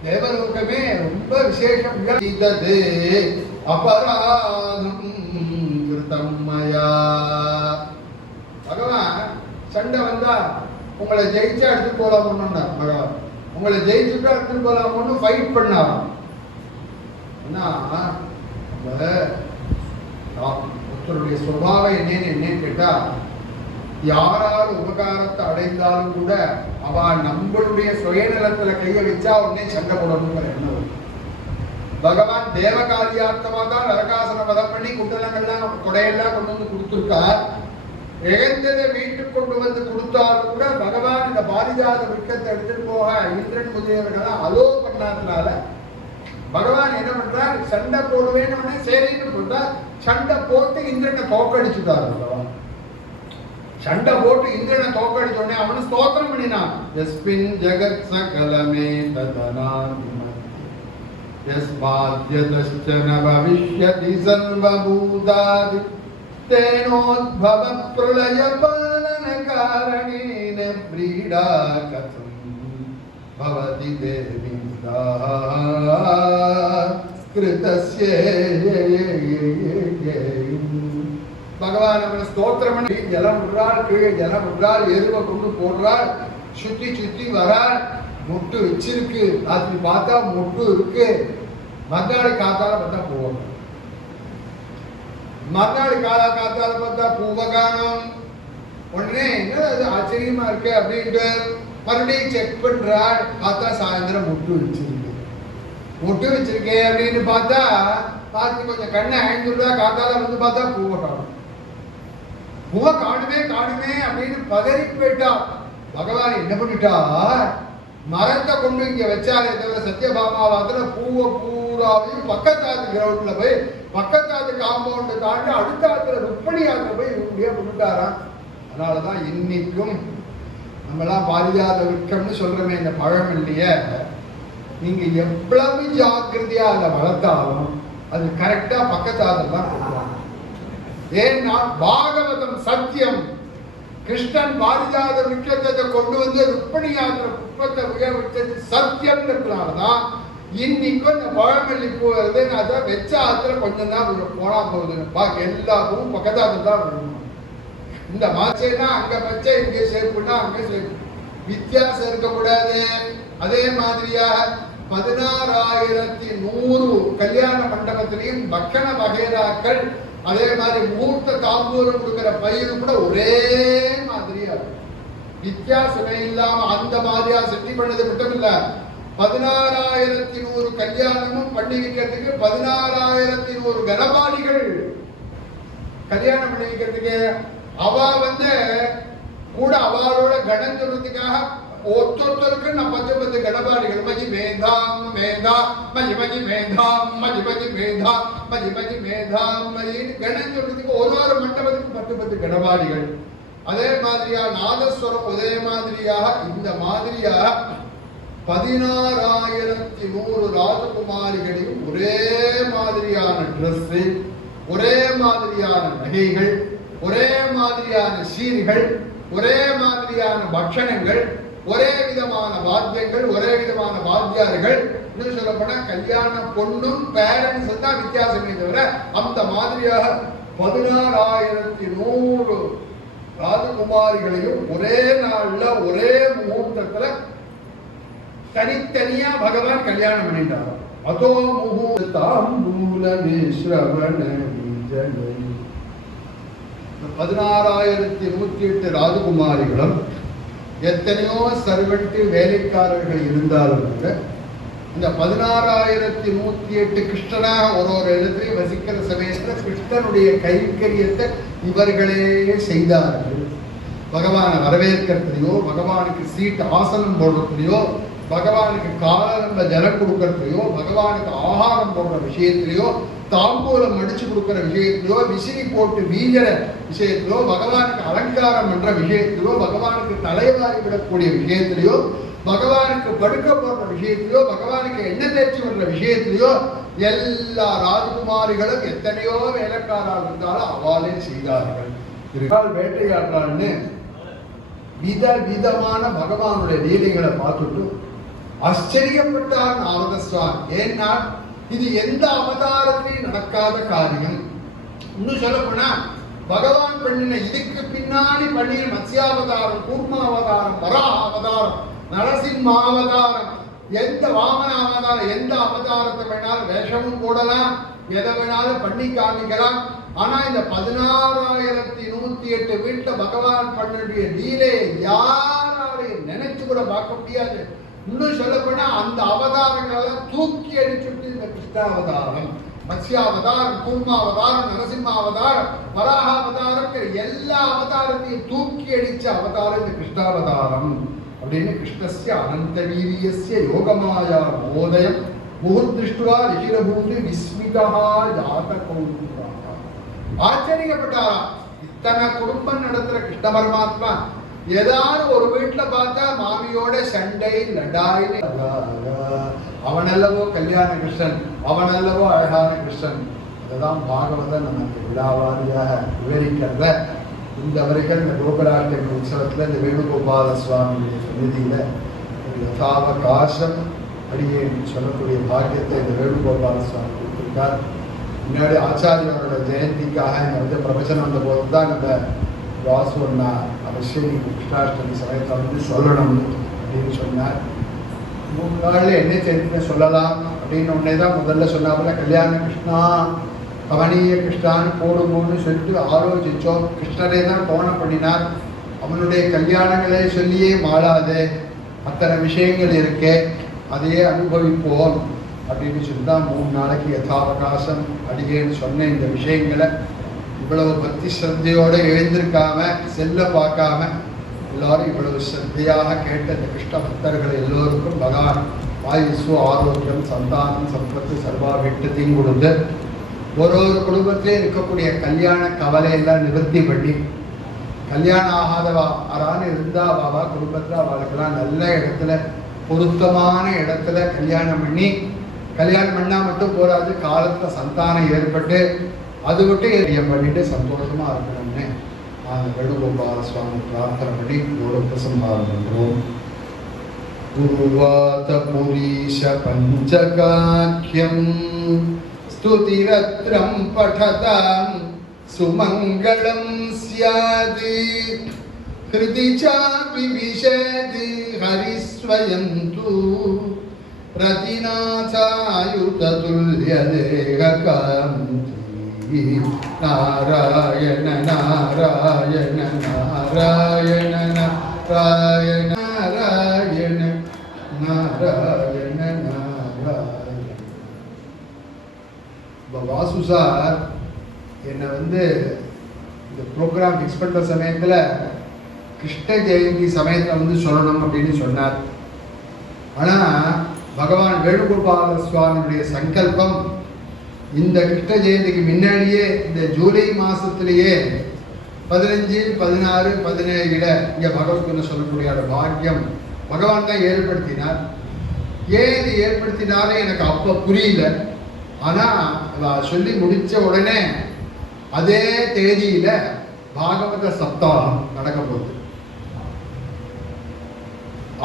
தேவலோகமே ரொம்ப விசேஷம். அபராதம் கிருதம்மயா. பகவான் சண்டை வந்தா உங்களை ஜெயிச்சா எடுத்துட்டு போலாமோன்னு பகவான், உங்களை ஜெயிச்சுட்டா எடுத்துட்டு போலாமோன்னு ஃபைட் பண்ணாராம். ஒருத்தருடைய சுபாவம் என்னன்னு கேட்டா, யாரால் உபகாரத்தை அடைந்தாலும் கூட அவ நம்மளுடைய சுயநலத்துல கையை வச்சா உடனே சண்டை போடணுங்கிற எண்ணம். பகவான் தேவகாரியார்த்தமா தான் நரகாசுரனை வதம் பண்ணி குண்டலங்கள்லாம் கொடையெல்லாம் கொண்டு வந்து கொடுத்துருக்கார். இழந்ததை வீட்டுக்கு கொண்டு வந்து கொடுத்தாலும் கூட பகவான் இந்த பாரிஜாத விருட்சத்தை எடுத்துட்டு போக இந்திரன் முதலியவர்களாம் அலோ பண்ணாதனால பகவான் என்ன பண்றார், சண்டை போடுவேன்னு சரின்னு சொல்றார். சண்டை போட்டு இந்திரனை தோக்கடிச்சுட்டார். பகவான் சண்டை போட்டு இந்திரனை தோக்கடிச்ச உடனே அவனு ஸ்தோத்திரம் பண்ணினான். யஸ்மின் ஜகத் சகலமே ததனாதிமதி யஸ்மாத்யதஷ்சன பவிஷ்யதி சர்வபூதாதி தேனோத்பவ பிரளய பாலன காரணேன ப்ரீடா கதம் பவதி தேவிதா கிருதஸ்ய. பகவான் அவனை ஸ்தோத்திரம் பண்ணி ஜலம் விடுறாள், கீழே ஜலம் விடுறாள், எருவை கொண்டு போடுறாள், சுத்தி சுத்தி வராள். முட்டு வச்சிருக்கு, ராத்திரி பார்த்தா முட்டு இருக்கு. மறுநாள் காத்தால பார்த்தா போவாங்க, மறுநாள் காத்தால பார்த்தா பூவகானம். உடனே என்ன அது ஆச்சரியமா இருக்கு அப்படின்ட்டு மறுபடியும் செக் பண்றாள். பார்த்தா சாயந்தரம் முட்டு வச்சிருக்கு. முட்டு வச்சிருக்கேன் அப்படின்னு பார்த்தா பார்த்து கொஞ்சம் கண்ணை அழிந்துடுறா. காத்தால வந்து பார்த்தா பூவை காணும். பூவை காணுமே அப்படின்னு பதறி போயிட்டா. பகவான் என்ன பண்ணிட்டா, மரத்தை கொண்டு இங்க வச்சாலே தவிர சத்யபாமாவாத்துல பூவை பூராவையும் பக்கத்தாத்து கிரவுண்ட்ல போய் பக்கத்தாத்து காம்பவுண்டு தாண்டி அடுத்த ஆத்துல ருப்பணி ஆத்துல போய் இப்படியே விட்டுட்டாராம். அதனாலதான் இன்னைக்கும் நம்மளாம் பாரிஜாத விருட்சம்னு சொல்றோமே இந்த பழம் இல்லையே, நீங்க எவ்வளவு ஜாக்கிரதையா அதை வளர்த்தாலும் அது கரெக்டா பக்கத்தாத்துல தான் கொடுக்குறாங்க. ஏன்னா பாகவதம் சத்தியம். கிருஷ்ணன் பாரிஜாத விருட்சத்தை கொண்டு வந்து ருப்பணியாகிற புஷ்பத்தை உயர்விட்டது சத்தியம்ன்றதுனாலதான் இன்னைக்கும் இந்த பழமல்லி பூ வருது. அதான் வெச்ச ஆத்துல கொஞ்சம் தான் போனா போகுதுன்னு பாக்க எல்லா பூவும் பக்கத்தாத்துல தான் விழுணும். இந்த மாச்சைனா அங்க பச்சை, இங்க சேர்ப்புனா அங்க சேர்ப்பு, வித்தியாசம் இருக்கக்கூடாது. அதே மாதிரியாக 16,100 கல்யாண மண்டபத்திலையும் பக்கன வகைராக்கள், அதே மாதிரி முகூர்த்த தாம்பூலம் கொடுக்கிற பயிர் கூட ஒரே மாதிரியா வித்தியாசமே இல்லாம அந்த மாதிரியா செட்டி பண்ணது மட்டும் இல்ல, 16,100 கல்யாணமும் பண்ணி வைக்கிறதுக்கு 16,100 கனபாடிகள் கல்யாணம் பண்ணி வைக்கிறதுக்கு. அவ கூட அவளோட கணம் சொல்றதுக்காக ஒருத்தருக்கு நான் 10 கனபாடிகள் மஜி மேதாம் மேதா மஜி மஜி மேதாம் மஜி மஜி மேதா மஜி மஜி மேதாம் மஜின்னு கணம் சொல்றதுக்கு ஒரு மண்டபத்துக்கு 10 கனபாடிகள். அதே மாதிரியா நாதஸ்வரம் ஒரே மாதிரியாக இந்த மாதிரியாக 16,100 ராஜகுமாரிகளையும் ஒரே மாதிரியான டிரெஸ், ஒரே மாதிரியான நகைகள், ஒரே மாதிரியான சீர்கள், ஒரே மாதிரியான பட்சணங்கள், ஒரே விதமான வாத்தியங்கள், ஒரே விதமான வாத்தியார்கள். இன்னும் சொல்லப்போனா கல்யாண பொண்ணும் பேரண்ட்ஸ் தான் வித்தியாசமே தவிர அந்த மாதிரியாக 16,100 ராஜகுமாரிகளையும் ஒரே நாள்ல ஒரே முகூர்த்தத்துல தனித்தனியா பகவான் கல்யாணம் பண்ணிட்டார். அதோ முகூர்த்தாம்பூல விஸ்ரவண 16,108 ராஜகுமாரிகளும் எத்தனையோ சர்வெண்ட் வேலைக்காரர்கள் இருந்தாலும் கூட இந்த 16,108 கிருஷ்ணனாக ஒரு இடத்திலே வசிக்கிற சமயத்தில் கிருஷ்ணனுடைய கைங்கரியத்தை இவர்களே செய்தார்கள். பகவானை வரவேற்கிறதுலையோ, பகவானுக்கு சீட் ஆசனம் போடுறதுலையோ, பகவானுக்கு காலம்ப ஜலம் கொடுக்கறதுலையோ, பகவானுக்கு ஆகாரம் போடுற விஷயத்திலையோ, தாம்பூலம் அடிச்சு கொடுக்கிற விஷயத்திலோ, விசிறி போட்டு வீழற விஷயத்திலோ, பகவானுக்கு அலங்காரம் பண்ற விஷயத்திலோ, பகவானுக்கு தலைவாரி விடக்கூடிய விஷயத்திலையோ, பகவானுக்கு படுக்க போடுற விஷயத்திலோ, பகவானுக்கு எண்ணெய் தேய்ச்சி பண்ற விஷயத்திலையோ எல்லா ராஜகுமாரிகளும் எத்தனையோ வேலைக்காரால் இருந்தாலும் அவாலே செய்தார்கள். வேட்டையாடுறான்னு விதவிதமான பகவானுடைய லீலைகளை பார்த்துட்டு ஆச்சரியப்பட்டார் நாரத சுவாமி. ஏன்னா இது எந்த அவதாரத்திலையும் நடக்காத காரியம். இன்னும் சொல்ல போனா பகவான் பண்ணின இதுக்கு பின்னாடி பண்ணின மத்ஸ்யாவதாரம், கூர்மாவதாரம், வராக அவதாரம், நரசிம்மாவதாரம், எந்த வாமன அவதாரம், எந்த அவதாரத்தை வேணாலும் வேஷமும் போடலாம், எதை வேணாலும் பண்ணி காமிக்கலாம். ஆனா இந்த 16,108 வீட்டுல பகவான் பண்ணுடைய லீலையை யாராலையும் நினைச்சு கூட பார்க்க முடியாது. இன்னும் சொல்ல போனா அந்த அவதாரங்களெல்லாம் தூக்கி அடிச்சுட்டு இந்த கிருஷ்ணாவதாரம், மத்ஸ்யாவதாரம், கூர்மாவதாரம், நரசிம்மாவதாரம், வராகாவதாரம் எல்லா அவதாரத்தையும் தூக்கி அடிச்ச அவதாரம் இந்த கிருஷ்ணாவதாரம் அப்படின்னு கிருஷ்ணஸ்ய அனந்த வீரியஸ்ய யோகமாயா மோதயம் முகுர்திஷ்டுவா ரிஷிரபூதி விஸ்மிதா ஜாத கௌதுகா. ஆச்சரியப்பட்டாரா, இத்தனை குடும்பம் நடத்துற கிருஷ்ண பரமாத்மா ஏதாவது ஒரு வீட்டுல பார்த்தா மாமியோட சண்டை லடாயின்னு, அவனல்லவோ கல்யாண கிருஷ்ணன், அவனல்லவோ அழகான கிருஷ்ணன். அதுதான் பாகவதன் நமக்கு விழாவாரியாக விவரிக்கிறத. இந்த வரைக்கும் இந்த கோகுலாஷ்டமி உற்சவத்துல இந்த வேணுகோபால சுவாமியுடைய சந்நிதியில யதாவகாசம் அடியேன்னு சொல்லக்கூடிய பாக்கியத்தை இந்த வேணுகோபால சுவாமி கொடுத்திருக்கார். முன்னாடி ஆச்சாரியோட ஜெயந்திக்காக இங்க பிரவச்சனம் வந்த போது தான் இந்த வாசு ஒன்னா அவசியம் கிருஷ்ணாஷ்டமி சமயத்தில் சொல்லணும் அப்படின்னு சொன்னார். 3 நாள்ல என்ன சேர்த்து சொல்லலாம் அப்படின்னு உடனே தான் முதல்ல சொன்னாப்புல கல்யாண கிருஷ்ணா கவனிய கிருஷ்ணான்னு போடுவோம்னு சொல்லிட்டு ஆலோசிச்சோம். கிருஷ்ணரே தான் கோணம் பண்ணினார். அவனுடைய கல்யாணங்களே சொல்லியே மாளாதே, அத்தனை விஷயங்கள் இருக்கே, அதையே அனுபவிப்போம் அப்படின்னு சொல்லி தான் 3 நாளைக்கு யதாவகாசம் அடியேன்னு சொன்ன இந்த விஷயங்களை இவ்வளவு பக்தி ஸ்ரத்தையோடு எழுந்திருக்காம செல்ல பார்க்காம எல்லாரும் இவ்வளவு ஸ்ரத்தையாக கேட்ட இந்த கிருஷ்ண பக்தர்கள் எல்லோருக்கும் பகவான் ஆயுசு, ஆரோக்கியம், சந்தானம், சம்பத்து, சர்வாபீட்டத்தையும் கொடுத்து ஒரு குடும்பத்திலே இருக்கக்கூடிய கல்யாண கவலையெல்லாம் நிவர்த்தி பண்ணி, கல்யாணம் ஆகாதவா யாரான்னு இருந்தா பாபா குடும்பத்தில் அவளுக்கெல்லாம் நல்ல இடத்துல பொருத்தமான இடத்துல கல்யாணம் பண்ணி, கல்யாணம் பண்ணா மட்டும் போராது, காலத்துல சந்தானம் ஏற்பட்டு அது விட்டு பண்ணிட்டு சந்தோஷமா இருக்கணும்னு வேணுகோபால சுவாமி பிரார்த்தனை பண்ணி ஒரு உபசம்ஹாரம் பண்றோம். குருவாத புரீஷ பஞ்சகாக்கியம் ஸ்துதிரத்ரம் படதாம் சுமங்கலம் ஸ்யாதி ஹிருதி சாபி விஷதி ஹரிஸ்வயந்து பிரதிநாசாயுததுல்யதேககாந்தி நாராயண நாராயண நாராயண நாராயண நாராயண நாராயண நாராயண. வாசு சார் என்னை இந்த ப்ரோக்ராம் ஃபிக்ஸ் பண்ணுற சமயத்தில் கிருஷ்ண ஜெயந்தி சமயத்தில் சொல்லணும் அப்படின்னு சொன்னார். ஆனால் பகவான் வேணுகோபால சுவாமியுடைய சங்கல்பம் இந்த கிருஷ்ண ஜெயந்திக்கு முன்னாடியே இந்த ஜூலை மாதத்திலேயே 15, 16, 17 இங்கே பகவத்கீதை சொல்லக்கூடிய பாக்கியம் பகவான் தான் ஏற்படுத்தினார். ஏன் இது ஏற்படுத்தினாலும் எனக்கு அப்போ புரியல. ஆனால் சொல்லி முடித்த உடனே அதே தேதியில பாகவத சப்தாகம் நடக்க போகுது.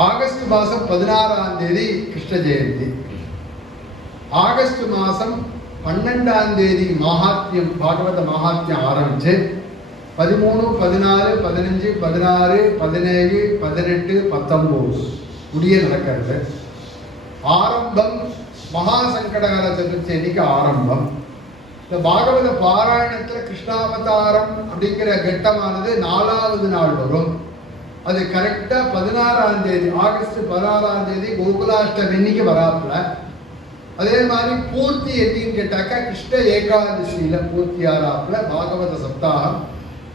ஆகஸ்ட் மாதம் 16ஆம் தேதி கிருஷ்ண ஜெயந்தி, ஆகஸ்ட் மாதம் 12ஆம் தேதி மகாத்மியம் பாகவத மகாத்மியம் ஆரம்பிச்சு 13, 14, 15, 16, 17, 18, 19 முடிய நடக்கிறது. ஆரம்பம் மகா சங்கடகால சதுர்த்தி அன்னைக்கு ஆரம்பம். இந்த பாகவத பாராயணத்துல கிருஷ்ணாவதாரம் அப்படிங்கிற கட்டமானது 4வது நாள் வரும். அது கரெக்டா 16ஆம் தேதி, ஆகஸ்ட் 16ஆம் தேதி கோகுலாஷ்டமி அன்னைக்கு வராப்புல. அதே மாதிரி பூர்த்தி எப்படின்னு கேட்டாக்கா கிருஷ்ண ஏகாதசியில பூர்த்தி ஆறாப்புல பாகவத சப்தாகம்.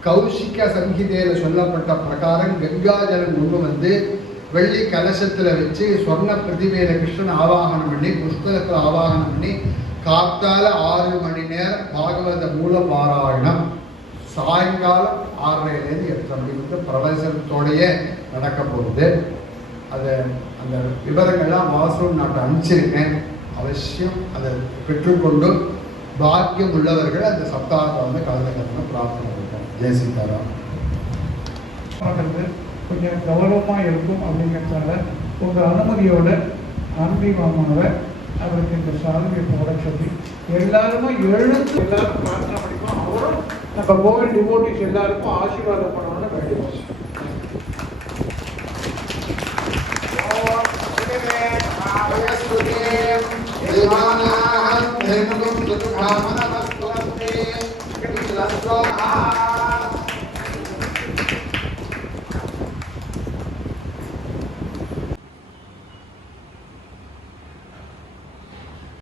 கௌஷிக சங்கீதையில சொல்லப்பட்ட பிரகாரம் கங்காஜலம் கொண்டு வெள்ளி கலசத்துல வச்சு சொர்ண பிரதிமையில கிருஷ்ணன் ஆவாகனம் பண்ணி புஷ்கலத்துல ஆவாகனம் பண்ணி காத்தால 6 மணி நேரம் பாகவத மூல பாராயணம், சாயங்காலம் 6:30 8 மணி பிரவசனத்தோடையே நடக்க போகுது. அதை அந்த விவரங்கள்லாம் வாசூர் நாட்டை அனுப்பிச்சிருக்கேன். அவசியம் அதை பெற்றுக்கொண்டு பாக்கியம் உள்ளவர்கள் அந்த சப்தாகத்தை கலந்துக்கணும்னு பிரார்த்தனை இருக்கேன். ஜெய் சீதாராம். கொஞ்சம் கௌரவமாக இருக்கும் அப்படிங்கிறதால உங்கள் அனுமதியோட ஆன்மீகமானவர் அவருக்கு இந்த சாதனை போட சொல்லி எல்லாருமே எழுந்து எல்லாரும் பிரார்த்தனை பண்ணிப்போம். அவரும் நம்ம கோவில் டிவோட்டிஸ் எல்லாருக்கும் ஆசீர்வாதம் பண்ணணும்னு வேண்டிப்போம். Devanah, Devanah, Devanah, Devanah, Devanah,